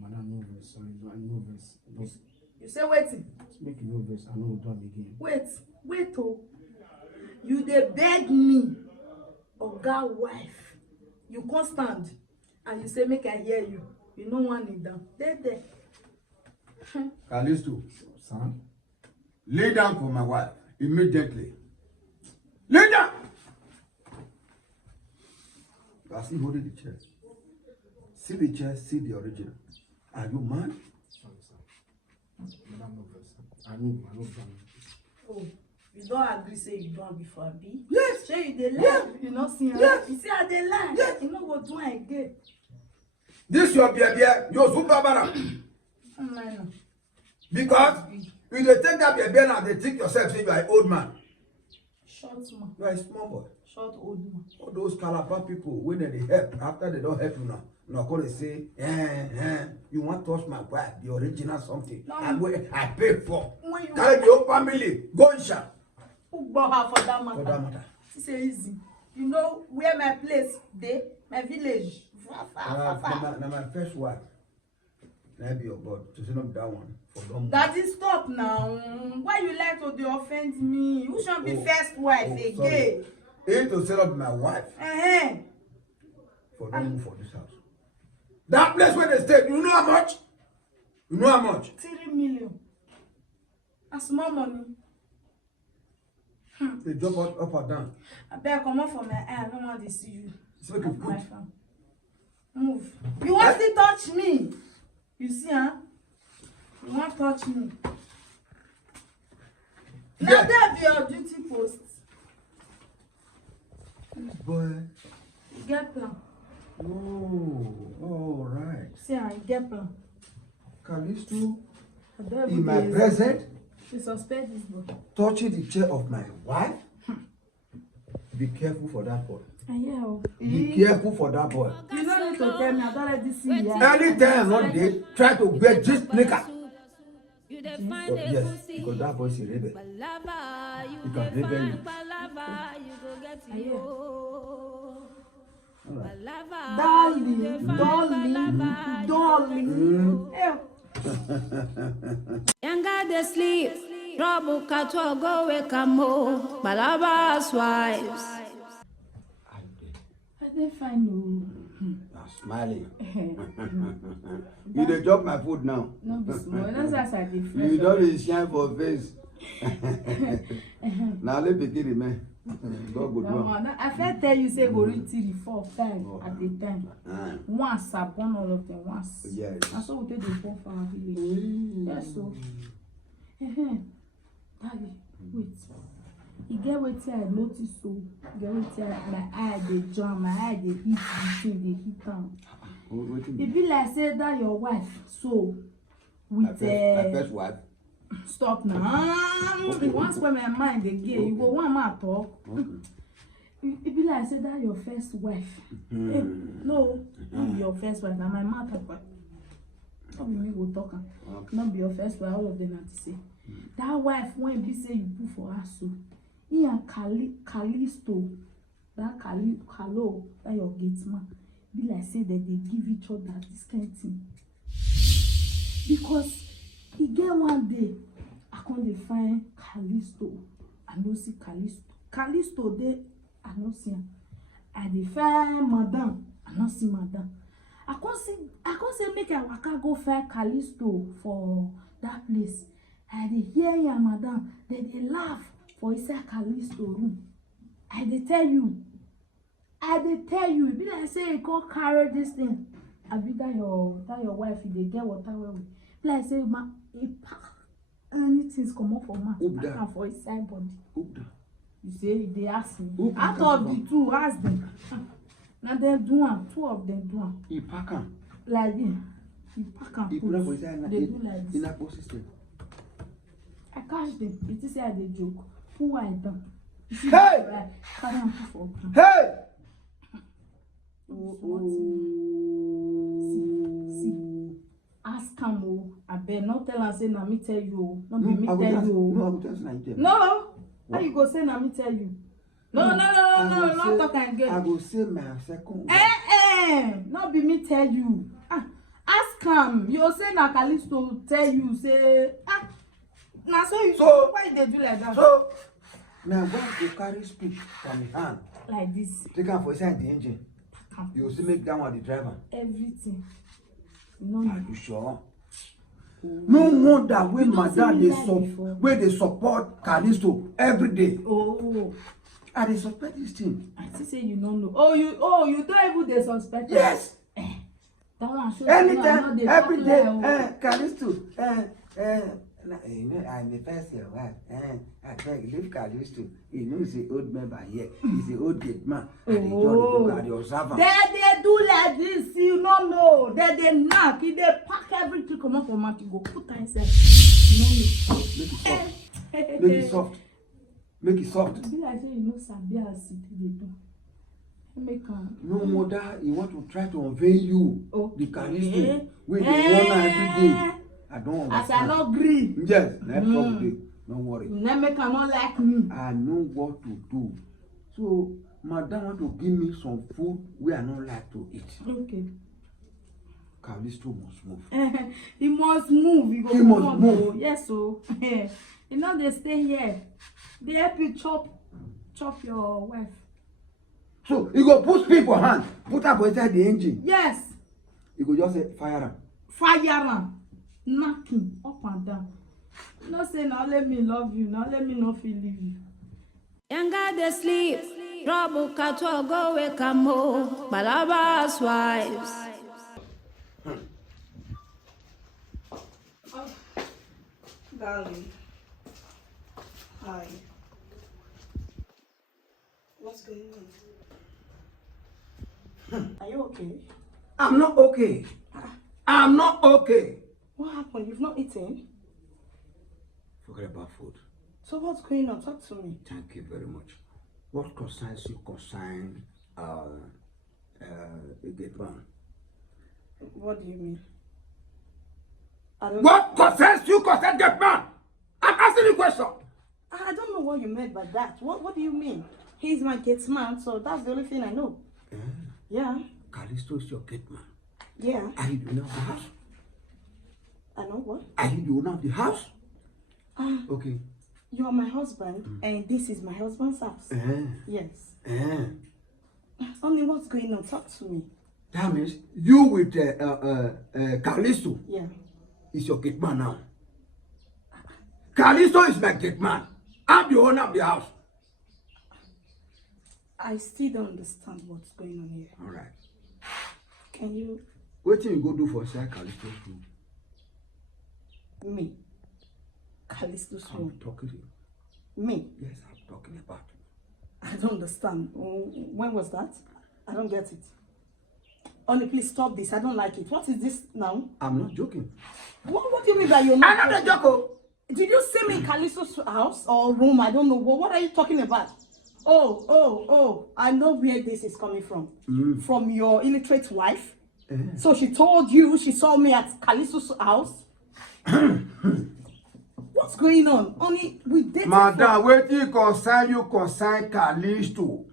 no verse. Sorry, no verse. Just You say waiting. make no verse. I know we'll do it again. Wait oh. You they beg me, oga wife. You can't stand. And you say make I hear you. You no want it down. There. Calisto, Sam. lay down for my wife immediately. Lay down! You are still holding the chair. See the chair, see the original. Are you mad? Sorry, sir. Madam, no verse. I know. Oh, you don't agree say you don't before be? Yes. Say you dey lie. Yes. You not see her. Yes. You see how they lie. Yes. You know go do it again. This your baby, your super banana. No. Because if they take that baby and they think yourself say you are an old man. Short man. You are a small boy. Short old man. All those Calabar people, when they help, after they don't help you now, call and say, you want to touch my wife, the original something. No. I pay for. When you Carry your family, go and shop. who bought her for that matter? For that matter. She say easy. You know where my place dey? My village. Now my first wife, now be your God, to send up that one for don't move. Daddy, stop now. Why you like to dey offend me? Who should be first wife again? Sorry. Ain't to set up my wife for don't move for this house. That place where they stay, you know how much? You know how much? 3 million. That's small money. They drop up or down. I better come off from my eye. I don't want to see you. So make Off it my good. phone. Move. You want to touch me? You see, huh? You want to touch me? Now Yeah. that be your duty post. Boy. You get plan. Oh, all right. See, I get plan. Calisto, I don't in my present, You suspect this boy. touching the chair of my wife. Be careful for that boy. Be careful for that boy. You don't need to tell me. I don't already see you. Anytime one day, try to get this liquor. You define Oh, the yes, pussy. because that boy is a rebel. Palava, you He can rebel define you. palava, you go get you. Palava, Darling, you define darling, palava, darling. Younger they sleep, trouble catch go wake mo. Palava's wives. I didn't find no. I'm smiling. You dey chop my food now. No be small. That's as I dey fresh. You don't shine for face. Now let me get it, man. God good one. I first tell you say go read 3, 4, 5 at the time. Once I burn all of them once. Yes. And so we take the burn for our village. Yes, so. Daddy, wait. You get what I notice so. Get what my eye they jam, my eye they hit between they hit down. It be like say that your wife so with my first wife. Stop now. Once when my mind again, you go one man talk. It be like say that your first wife. No, not be your first wife. Now my mouth talk. Not be me go talk. Not be your first wife. All of them have to say. That wife when be say you put for her so. He and Callisto, that Calo, that your gate man. Be like say that they give each other this kind of thing. Because he get one day, I can't find Callisto. I don't see Callisto. Callisto there, I don't see him. I find Madame. I don't see Madame. I can't say make a waka go find Callisto for that place. I hear ya Madame. They laugh for inside Callisto room. I tell you. It be like say you go carry this thing. I be that your wife, if they get water well. Be like say anything's come up for man. I can for his side body. You say they ask me. Out of the 2, ask them. Now they do one. 2 of them do one. He pack him. Like this. He pack him. He put him for his side. They do like this. In a system. I catch them. It is say they joke. Who I done? Hey! Hey! See. Ask him. I better not tell her say na me tell you. Not be me tell you. No, I will tell you. No. How you go say na me tell you? No, not talk again. I will say my second. Not be me tell you. Ask him. You say na Callisto tell you say now so you why they do like that? So now go to carry speed from the hand. Like this. Take him for inside the engine. You will see make down with the driver. Everything. No. Are you sure? No wonder when my dad they support Callisto every day. Oh. And they suspect this thing. I see say you don't know. Oh you don't even they suspect. Yes. That one shows anytime, every day, Callisto, I'm the first your wife. I beg, leave Callisto. He knows the old member here. He's the old dead man. And they don't look at your servant. They do like this, you don't know. They knock, they pack everything come up for man to go put inside. Make it soft. Make it soft. Be like say you know Sabia city they do. Make no mother, you want to try to unveil you. The Callisto. When they want every day. I don't understand. As I not agree. Yes, let's talk today. Don't worry. You never make her not like me. I know what to do. So, madam want to give me some food we are not like to eat. Okay. Callisto must move. He must move. He must move. Yes, so. You know they stay here. They help you chop your wife. So, you go push people hand, put her inside the engine. Yes. You go just say, fire her. Fire her. Knocking up and down. No say now let me love you. Now let me not feel leave you. Younger they sleep, trouble catch go wake mo. Palava's wives. Oh, darling. Hi. What's going on? Are you okay? I'm not okay. I'm not okay. What happened? You've not eaten? Forget about food. So what's going on? Talk to me. Thank you very much. What concerns you concern a gate man. What do you mean? What concerns you concern gate man? I'm asking you a question. I don't know what you meant by that. What do you mean? He's my gate man, so that's the only thing I know. Yeah. Callisto is your gate man. Yeah. Are you the owner of the house? I know what? Are you the owner of the house? Okay. You are my husband, and this is my husband's house. Yes. Honey, what's going on? Talk to me. That means you with Callisto Yeah. is your gate man now. Callisto is my gate man. I'm the owner of the house. I still don't understand what's going on here. All right. Can you? What thing you go do for inside Callisto's room? Me. Callisto's I'm room. talking to you. Me. Yes, I'm talking about you. I don't understand. When was that? I don't get it. Honey, please stop this. I don't like it. What is this now? I'm not joking. What do you mean by you're not? I'm not a joker. Did you see me in Callisto's house or room? I don't know. What are you talking about? Oh. I know where this is coming from. From your illiterate wife. So she told you she saw me at Callisto's house. What's going on? Honey, we dated. Madam, wait till you concern Callisto.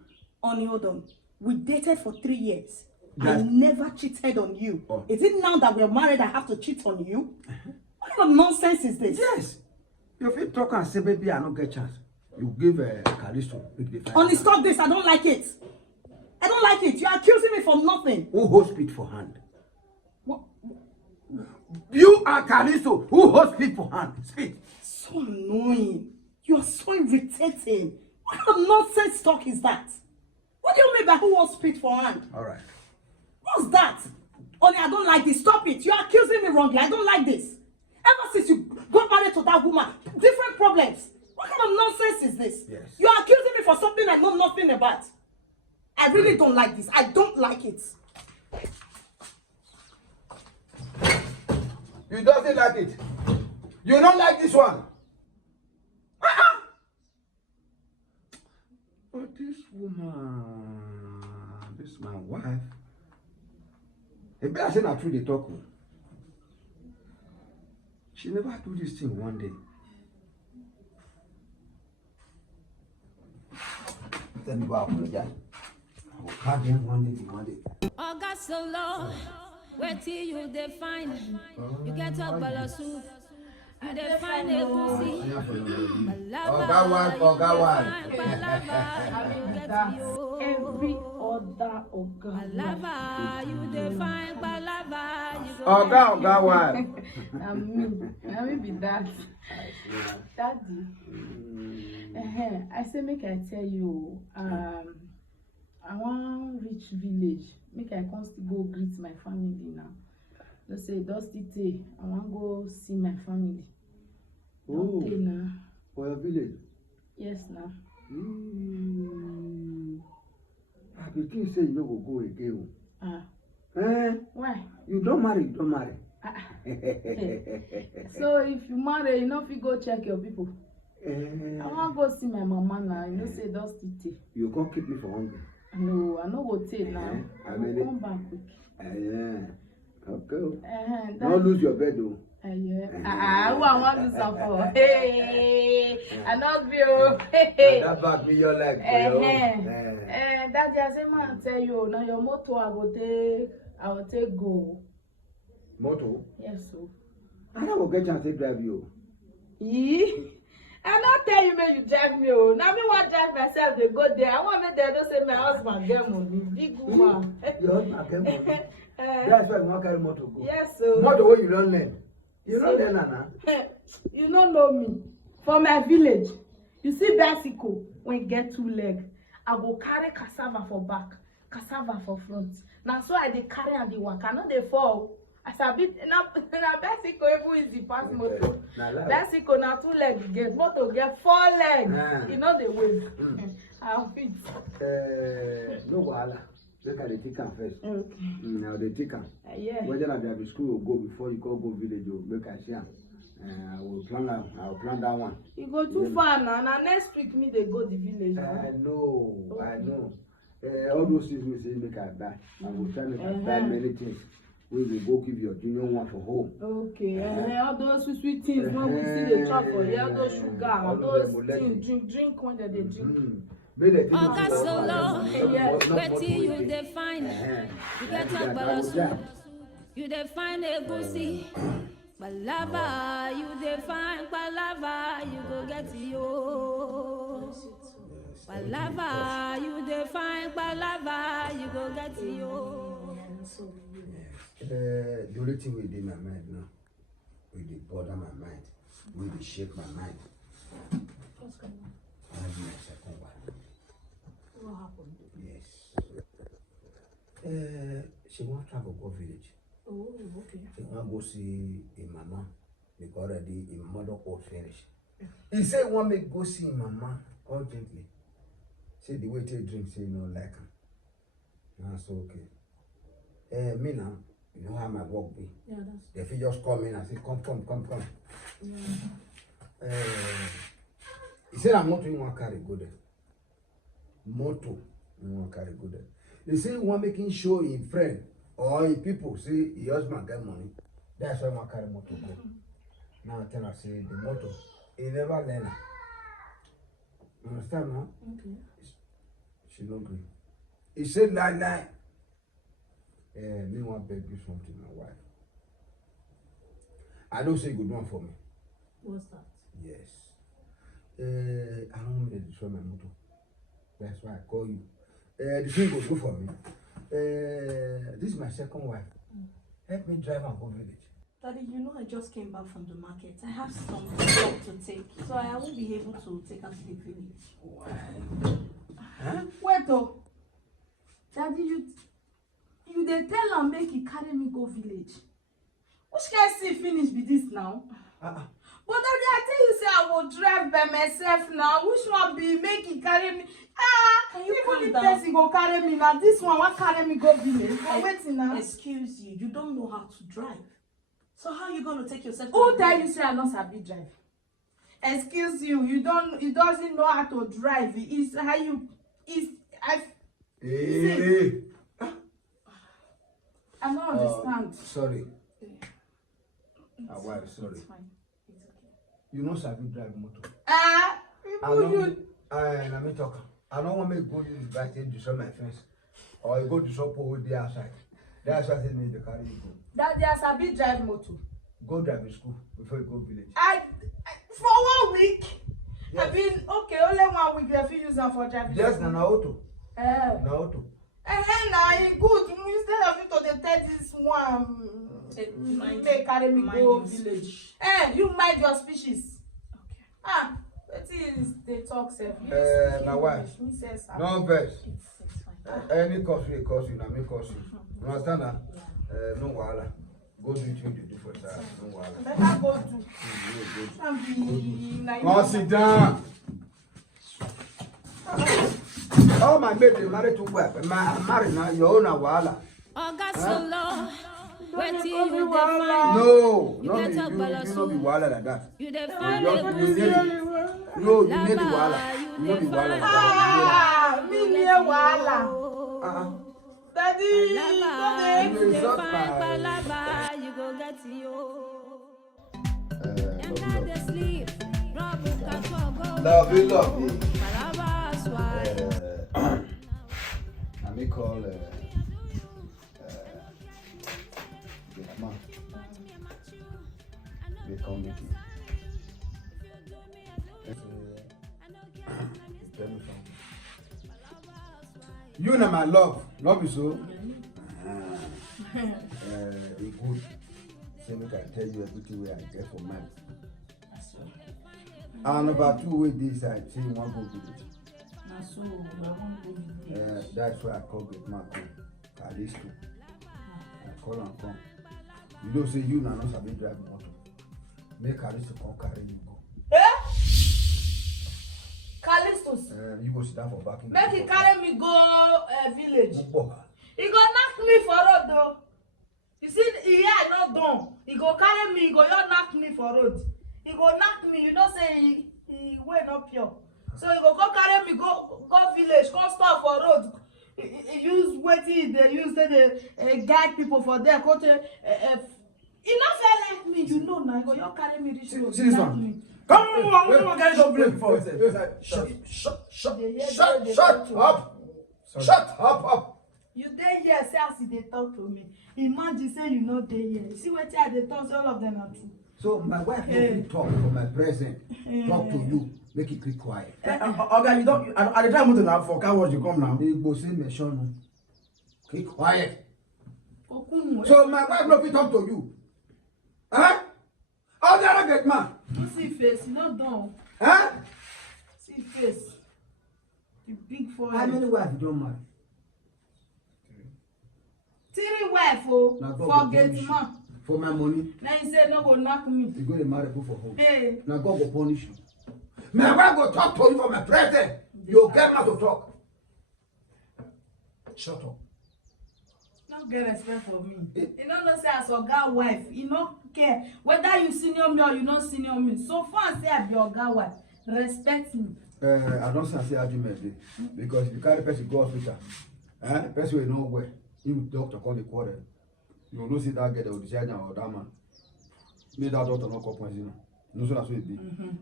Honey, hold on. We dated for 3 years. I never cheated on you. Is it now that we're married I have to cheat on you? What kind of nonsense is this? Yes. If you talk and say, baby, I don't get chance, you give Callisto. Honey, stop this. I don't like it. I don't like it. You're accusing me for nothing. Who holds speed for hand? What? You are Callisto. Who holds speed for hand? Speed. So annoying. You're so irritating. What kind of nonsense talk is that? What do you mean by who holds speed for hand? All right. What's that? Honey, I don't like this. Stop it. You're accusing me wrongly. I don't like this. Ever since you got married to that woman, different problems. What kind of nonsense is this? Yes. You're accusing me for something I know nothing about. I really don't like this. I don't like it. You don't like it. You don't like this one. But this woman, this my wife. If I say not true, they talk. She never do this thing one day. Tell me about apologize. I will call them one day. Oh God, so low, wait till you define. You get up bala soup. You define a goosey. Palava, you get you. Every other Palava, you define Palava. Oga, why? I mean be that. Daddy. I say make I tell you, I want reach village. Make I come still go greet my family now. Let's say Dusty Tay. I want go see my family. Oh, Okay now. for your village. Yes now. I be think say you no go go again. Why? You don't marry. So if you marry, you know if you go check your people. I want go see my mama now. You know say Dusty Tay. You can't keep me for hungry. No, I no go take now. I will come back quick. Okay. Don't lose your bed though. Who I want to suffer? Hey, I not be okay. That back me your leg, bro. Daddy, I say man tell you now your motor I will take go. Moto? Yes, so. I don't get chance to drive you. I not tell you make you drive me. Now me want drive myself. They go there. I want me there. Don't say my husband get money. Big woman. Your husband get money. That's why you want carry motor go. Yes, so. Motor where you don't learn. You don't learn, Nana. You don't know me. For my village, you see bicycle when get 2 legs. I go carry cassava for back, cassava for front. Now so I dey carry and dey walk. I know they fall. As a bit na bicycle even easy pass motor. Bicycle na 2 legs get, motor get 4 legs. You know the way. I'm fit. No wahala. Make I dey take am first. Okay. Now they take am. Yeah. Whether I be school or go before you go village, make I see am. I will plan that one. You go too far now. Now next week me they go the village. I know. All those things we say make I buy. I will try to buy many things. We will go give your junior one for home. Okay, all those sweet things, no, we see the chop for here, all those sugar, all those things, drink when they drink. Oh, God, so low, where till you define, you get up balasu, you define a pussy, Palava, you define Palava, you go get yo. Palava, you define Palava, you go get yo. The only thing we did my mind now, we did bother my mind, we did shake my mind. What's going on? That's my second wife. What happened? Yes. She wants to travel go village. Oh, okay. She want to go see a mama because already a mother old finish. He said want me go see mama urgently. Say the way they drink, say no like him. That's okay. Me now, you know how my work be. Yeah, that's. If you just come in and say come. Yeah. He said I'm not doing one carry go there. Moto, you want carry go there. They say one making sure in friend or in people say your husband get money. That's why one carry moto go. Now I tell her say the moto, he never learn. You understand now? Okay. She no agree. He said lie. Me want beg you something, my wife. I don't say good one for me. What's that? Yes. I don't want me to destroy my motor. That's why I call you. The thing will do for me. This is my second wife. Help me drive and go village. Daddy, you know I just came back from the market. I have some stuff to take, so I won't be able to take her to the village. Why? Huh? Wait though. Daddy, you dey tell am make he carry me go village. Which kind see finish be this now? But Daddy, I tell you say I will drive by myself now. Which one be make he carry me? Can you even calm the down? person go carry me now. This one want carry me go village. But waiting now. Excuse you, you don't know how to drive. So how are you going to take yourself to Who the tell village? you say I not sabi drive? Excuse you, he doesn't know how to drive. It's how you Hey. I don't understand. Sorry. Wife, sorry. It's fine. It's okay. You know sabi drive motor. Let me talk. I don't want me to go use this bike to destroy my fence. Or you go to shop over there outside. That's why I said me to carry you go. Daddy, I sabi drive motor. Go drive in school before you go village. For 1 week. Yes. I mean, okay, only 1 week if you use them for driving. Yes, na auto. Na auto. And then now it good. Instead of you to tell this one, may carry me go village. You mind your species. Okay. What is the talk self? My wife. No vex. It's fine. Any cost we cost you, na me cost you. You understand that? No wahala. Go do what you do for yourself. No wahala. Better go do. Come sit down. Oh my baby, married to web. Married now, you own a wahala. Oh, God, so low, where till you define, No, you no, get you up not balasu, be wahala like that. you define You a need pussy. it. No, you need the wahala. You need the wahala like that. Me near wahala. Daddy, Palava, you You define insult my- Palava, you go get yo. And now they sleep, rub a cat, Love you. Palava, swine. I may call the man. They come with you. Tell me something. You know my love is so. It good. Say me can tell you everything where I get for mine. And number 2 with this I say you want to go village. That's why I call great man come. Calisto. I call and come. You don't say you now not sabi drive motor. Make Calisto come carry you go. Callistus, You go sit down for back. make he carry me go village. Go. He go knock me for road though. You see, he here not done. He go carry me, he go just knock me for road. He go knock me, you know say he way not pure. So he go carry me go village, go stop for road. use wetin they use the guide people for there. Go to e no fair like me, you know now. You carry me reach road. See this one. Come on, guys, don't play before. Shut up. Shut up. You dey here, say as they talk to me. Imagine say you no dey here. See what I dey talk, say all of them are true. So my wife no talk for my present. Talk to you. Make it keep quiet. Okay, you don't. At the time, now for car wash, you come now. Keep quiet. So my wife no fit talk to you. Huh? How did I get man? You see face, you not done. Huh? See face. The big forehead. How many wives you don't marry? Three wife, oh, forget man. For my money. Now you say no go knock me. You go to marry people for home. Hey. Now God will punish you. My wife go talk to you for my present. You get man to talk. Shut up. No get respect for me. You know say as oga wife, you no care whether you senior me or you not senior me. So far say I be oga wife, respect me. I don't say argument dey because if you carry person go hospital, person will know where. If doctor call the quarrel, you will not see that girl or the surgeon or that man. Make that doctor not call poison. No, so that's what it be.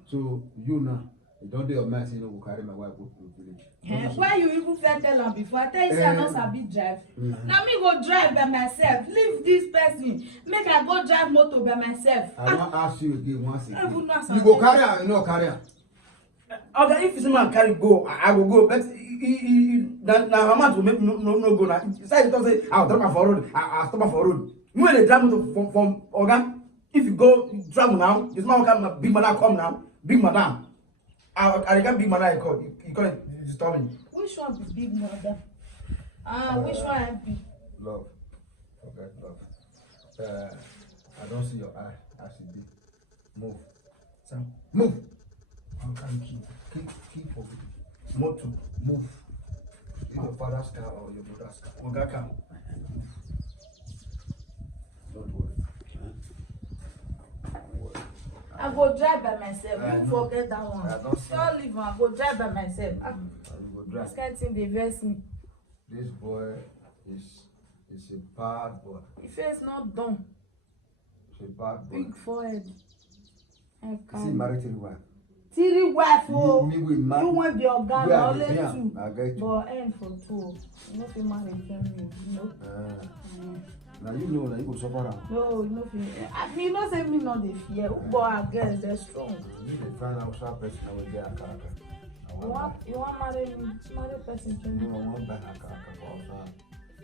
So you now, you don't do your mind say you no go carry my wife go to the village. Why you even first tell am before? I tell you say I no sabi drive. Now me go drive by myself. Leave this person. Make I go drive motor by myself. I don't ask you again once again. You go carry her, you no carry her. Okay, if this man carry go, I will go. But now how much will make no go now? Say you don't say I'll drop her for road. I'll stop her for road. You when they drive motor from Oga, if you go travel now, this man come big man come now, big madam. I can't big madam call. You can't disturb me. Which one be big mother? Which one I be? Love. Okay, love. I don't see your eye. I see big. Move. Sam, move. How can you keep for motor? Move. Is your father's car or your brother's car? Oga come. Don't worry. I go drive by myself. You forget that one. I don't see. Don't leave. I go drive by myself. Go drive. This kind of thing dey vex me. This boy is a bad boy. His face not done. It's a bad boy. Big forehead. Is he married to the wife? Three wife, oh. Me with man. You won't be organ, only two. I get you. But end for two. You know, if you marry family, you know. Now you know that you go suffer now. No, you know, you know, say me not the fear. But I guess they're strong. You need to find out some person that will get a character. You want marry me? Marry person to me. No, I want buy a character for outside.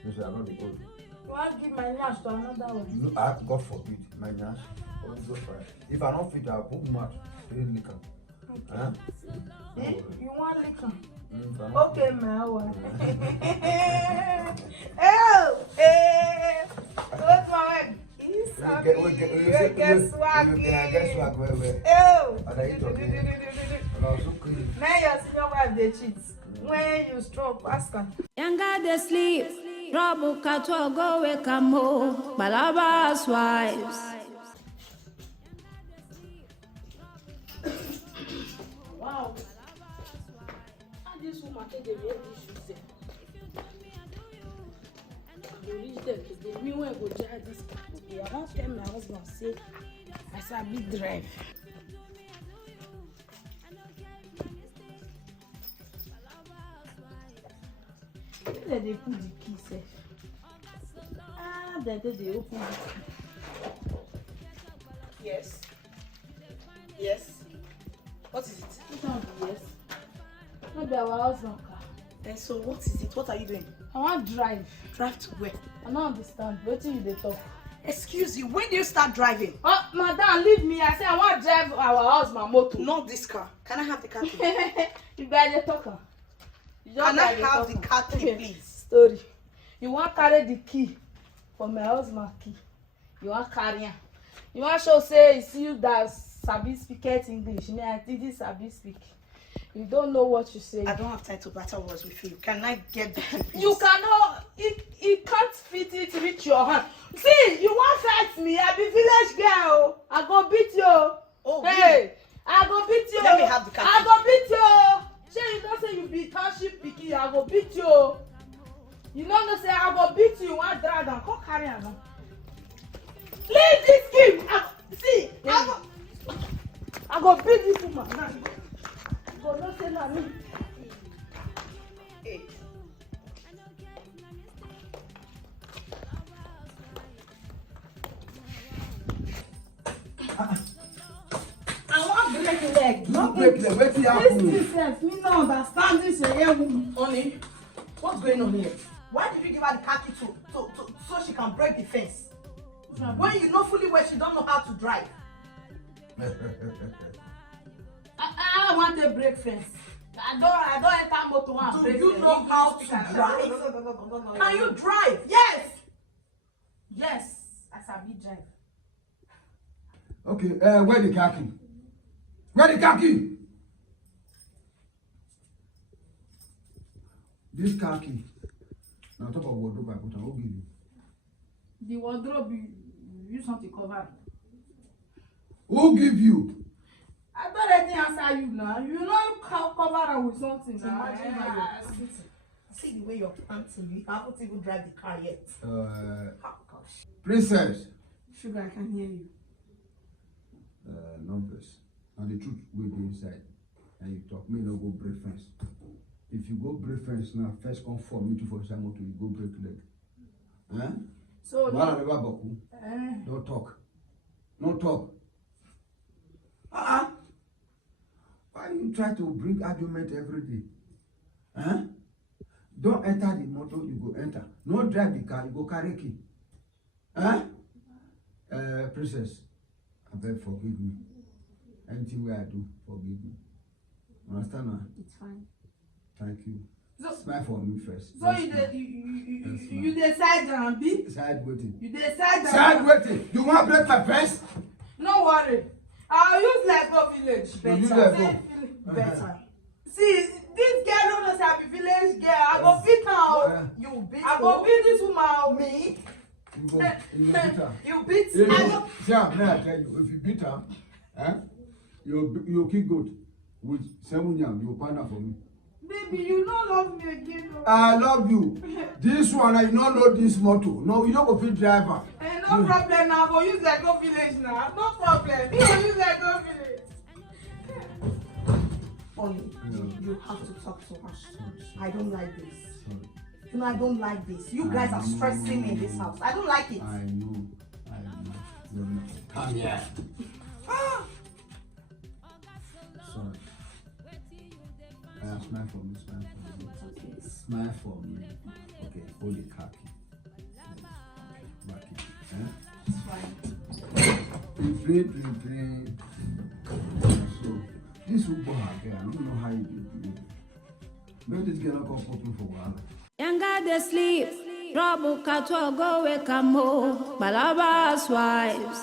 You say I don't be old. You want give my nyash to another one? No, God forbid, my nyash. Only go for it. If I don't fit, I'll put much. Really liquor. Okay. You want liquor? Okay, my one. Oh, what's my egg? Guess what? Now your senior wife they cheat. When you stroke, ask her. Younger they sleep. Trouble catwa go wake up more. Palava's wives. Wow. And this woman take the wear this shoes. I go reach there today. Me when I go drive this car today, I won't tell my husband say I sabi drive. Where they put the key safe? They open the key. Yes. Yes. What is it? It can't be yes. Maybe our husband car. And so what is it? What are you doing? I want to drive. Drive to where? I don't understand. What do you talk? Excuse you, when do you start driving? Oh, madam, leave me. I say I want to drive our husband motor. Not this car. Can I have the car key? You guys are talking. Can I have the car key, please? Story. You want to carry the key for my husband key. You want to carry him. You want to show say it's you that sabi speak English. Me, I didn't sabi speak. You don't know what you say. I don't have time to battle words with you. Can I get the key, please? You cannot. It can't fit it reach your hand. See, you want fight me? I be village girl. I go beat you. Oh, hey, really? I go beat you. Let me have the car. I go beat you. Say you don't say you be township picky. I go beat you. You know say I go beat you one drag and come carry am now. Leave this kid. See, I go beat this woman now. You go not say na me. Hey. I want break leg. No break leg. Wetin happen? This self, me no understand this woman. Honey, what's going on here? Why did you give her the car key so she can break the fence? When you know fully well she don't know how to drive. I want to break fence. I don't enter motor and break fence. Do you know how to drive? Can you drive? Yes. Yes, I sabi drive. Okay, where the car key? Where the car key? This car key. Now top of wardrobe I put, I will give you. The wardrobe you use something cover. Who give you? I don't already answer you now. You know you cover her with something now. See the way you're panting. You haven't even drive the car yet. Oh gosh. Princess. Sugar, I can hear you. Numbers. And the truth will be inside. And you talk, me no go break fence. If you go break fence now, first come for me to for example to you go break leg. Eh? So don't talk. No talk. Why you try to bring argument every day? Huh? Don't enter the motor, you go enter. No drive the car, you go carry key. Huh? Princess, I beg forgive me. Anything where I do, forgive me. Understand now? it's fine. Thank you. So, smile for me first. So you decide and be? Side waiting. You decide Side waiting. You want break my fence? No worry. I'll use Lego village better. Better. See, this girl don't know say I be village girl. I go beat her. You beat I go beat this woman. Me? You go beat her. You beat See, me. may I tell you, if you beat her, you kill goat with 7 yam, you find her for me. Baby, you don't love me again. No? I love you. This one, I don't know this motto. No, you don't go fit driver. No problem now, but use Lego village now. No problem. You use Lego village. Ollie, you have to talk to her. I don't like this. You know, I don't like this. You guys are stressing me in this house. I don't like it. I know. Come here. Sorry. Smile for me, smile for me. Okay. Smile for me. Okay, hold the car key. Back it. It's fine. Play. So, this will go again. I don't know how you do it. Maybe this girl will put me for a while. Younger they sleep, trouble catwa go wake up more, Palava's wives.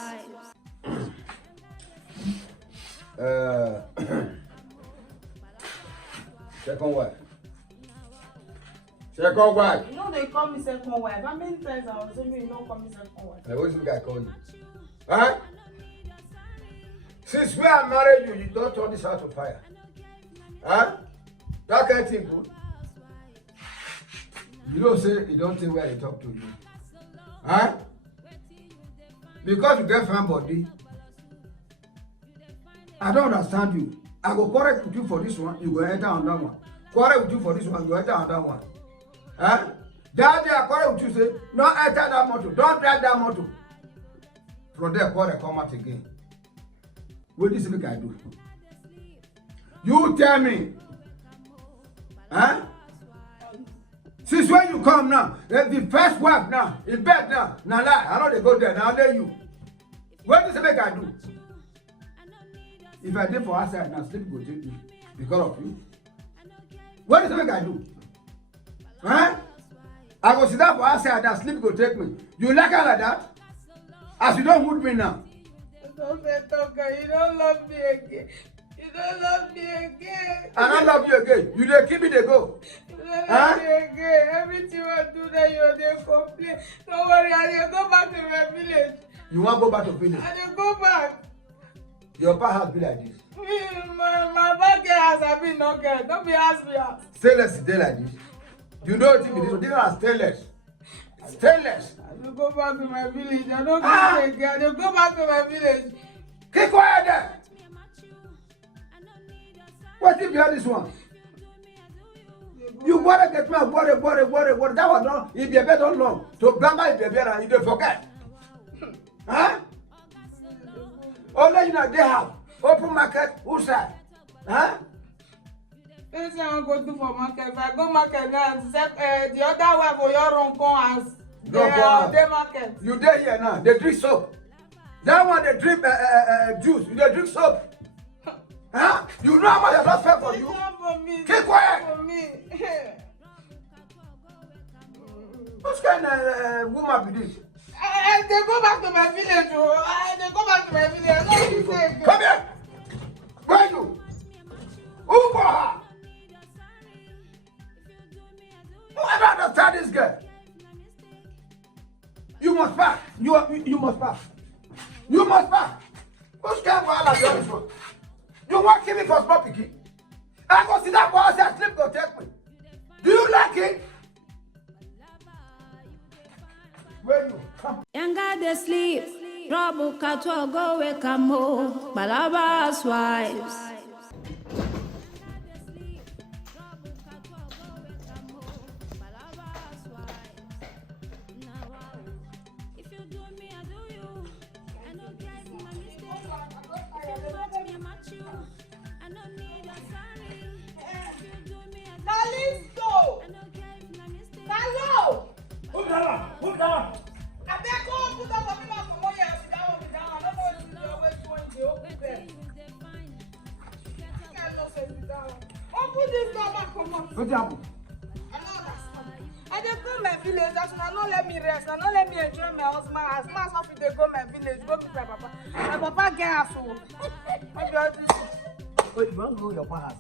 Second wife. Second wife. You know they call me second wife. How many times I was saying you don't call me second wife? Hey, what's this guy call you? Huh? Since we are married you don't turn this house to fire. Huh? That kind of thing good. You don't say you don't think where they talk to you. Huh? Because you get fine body. I don't understand you. I go correct with you for this one, you go enter on that one. Quarrel with you for this one, you enter on that one. Huh? That day I quarrel with you, say, no enter that motor, don't drive that motor. From there, quarrel come out again. What this make I do? You tell me. Huh? Since when you come now, the first wife now, in bed now, now lie, I know they go there, now let you. What does it make I do? If I did for outside now, sleep go take me because of you. What does it make I do? Huh? I go sit down for outside now, sleep go take me. You like her like that? As you don't wound me now. Don't say talker, you don't love me again. You don't love me again. I don't love you again. You dey keep me dey go. You don't love me again. Everything I do that you dey complain. Don't worry, I dey go back to my village. You want to go back to village? I dey go back. Your pa house be like this. My back house I be no girl. Don't be ask me out. Stay less day like this. You know what it is? These are stainless. Stainless. I will go back to my village. I don't go again. I will go back to my village. Keep quiet there. What if you have this one? You want to get me a body. That was not. If you better long. To Bama, if you better, you don't forget. Huh? Only you know they have open market. Who's that? Huh? Let's say I go to for market. If I go market now, the other way for your own cons. They market. You there here now? They drink soap. That one they drink juice. They drink soap. Huh? You know how much I don't spend for you? For me. Keep quiet. For me. What kind of woman be this? They go back to my village. They go back to my village. Come here. Where you? Who for her? I don't understand this girl. You must pass. You must pass. You must pass. Who's kind of wahala this one? You want to kill me for small picking? I go sit down for us and sleep to take me. Do you like it? Where you? Come. Younger they sleep, trouble catwa go wake up more, Palava's wives. What happened? I just go my village. That's not let me rest. Not let me enjoy my husband. As much as they go my village, go meet my papa. My papa get asshole. What do all this? Wait, you want to go to your house?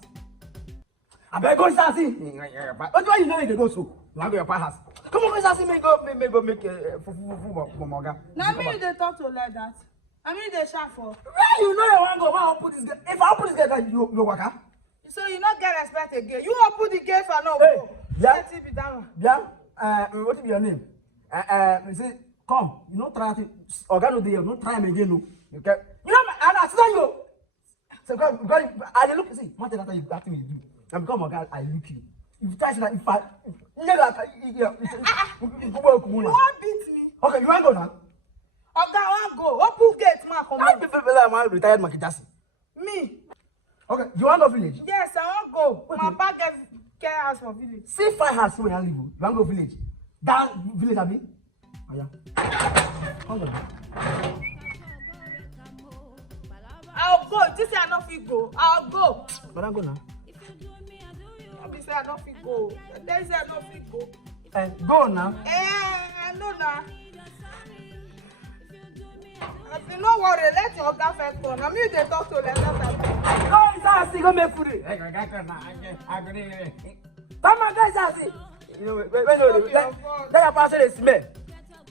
I better go inside see. What do you know you go so? You want to go your house? Come on, go inside see me go make food for Morgan. Now me they talk to like that. I mean they shout for. Where you know you want to go? Why I put this? If I put this guy, you work out. So you not get respect again. You won't put the gate for no Hey, go. yeah. Let it be down. Yeah. What is your name? You say, come. You don't try to. Organo de, don't try him again. No. You can. You know, and I see you. So because I look. See, what that you got me do. And become Organ, I look you. If you try to, if I, You won't beat me. okay, you want to go now? Oga, I want go. Open gate, man. Come I on. people like my retired Makidasi. Me. Okay, you want to go village? Yes, I want go. My papa get house for village. See 5 house where you live. You want to go village? That village, I mean. Oh yeah. Come on. I'll go. This is not fit go. I'll go. But I'm go now. I say I don't fit go. They say I don't fit go. Go now. I know now. I say no worry. Let your oga first go. Now me they talk to them. Go inside, see, go make food. I come on, guys, I see. You know, when that person they smell.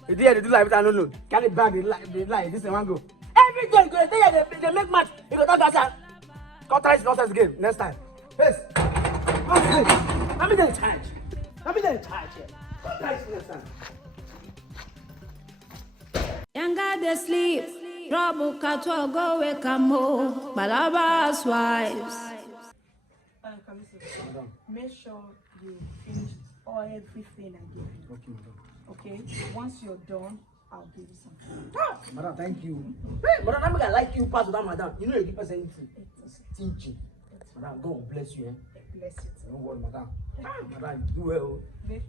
They do like I don't know. Carry bag, they lie. This one go. Every day, they make match. You go talk outside. Contract nonsense game next time. Yes. Let me get in charge. Let me get in charge here. Contract next time. Younger they sleep, trouble catwa go wake up more, Palava's wives. Make sure you finish everything I give you. Okay, madam. Okay? Once you're done, I'll give you something. Madam, thank you. Hey, madam, I'm gonna like you pass to that madam. You know you give us anything. Teaching. Madam, God bless you. Bless you. Don't worry, madam. Madam, do well. Make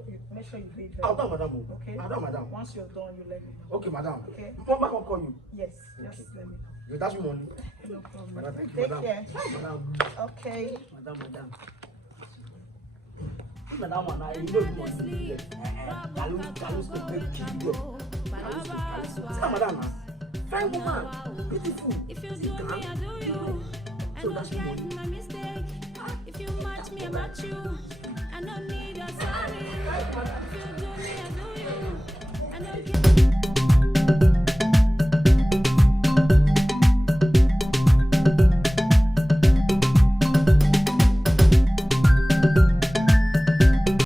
sure you pay I'll done, madam. Okay? I'll done, madam. Once you're done, you let me know. Okay, madam. Okay? Come back, I'll call you. Yes, Okay. just let me know. You that's your money. No problem. Madam, thank you, Take madam. care. Madam. Okay. Madam. Madam, you know the money. Kalu, stop the kid. See, madam, fine woman, beautiful. If you do me, I do you. I don't get my mistake. If you match me, I match you. I don't need your sorry. If you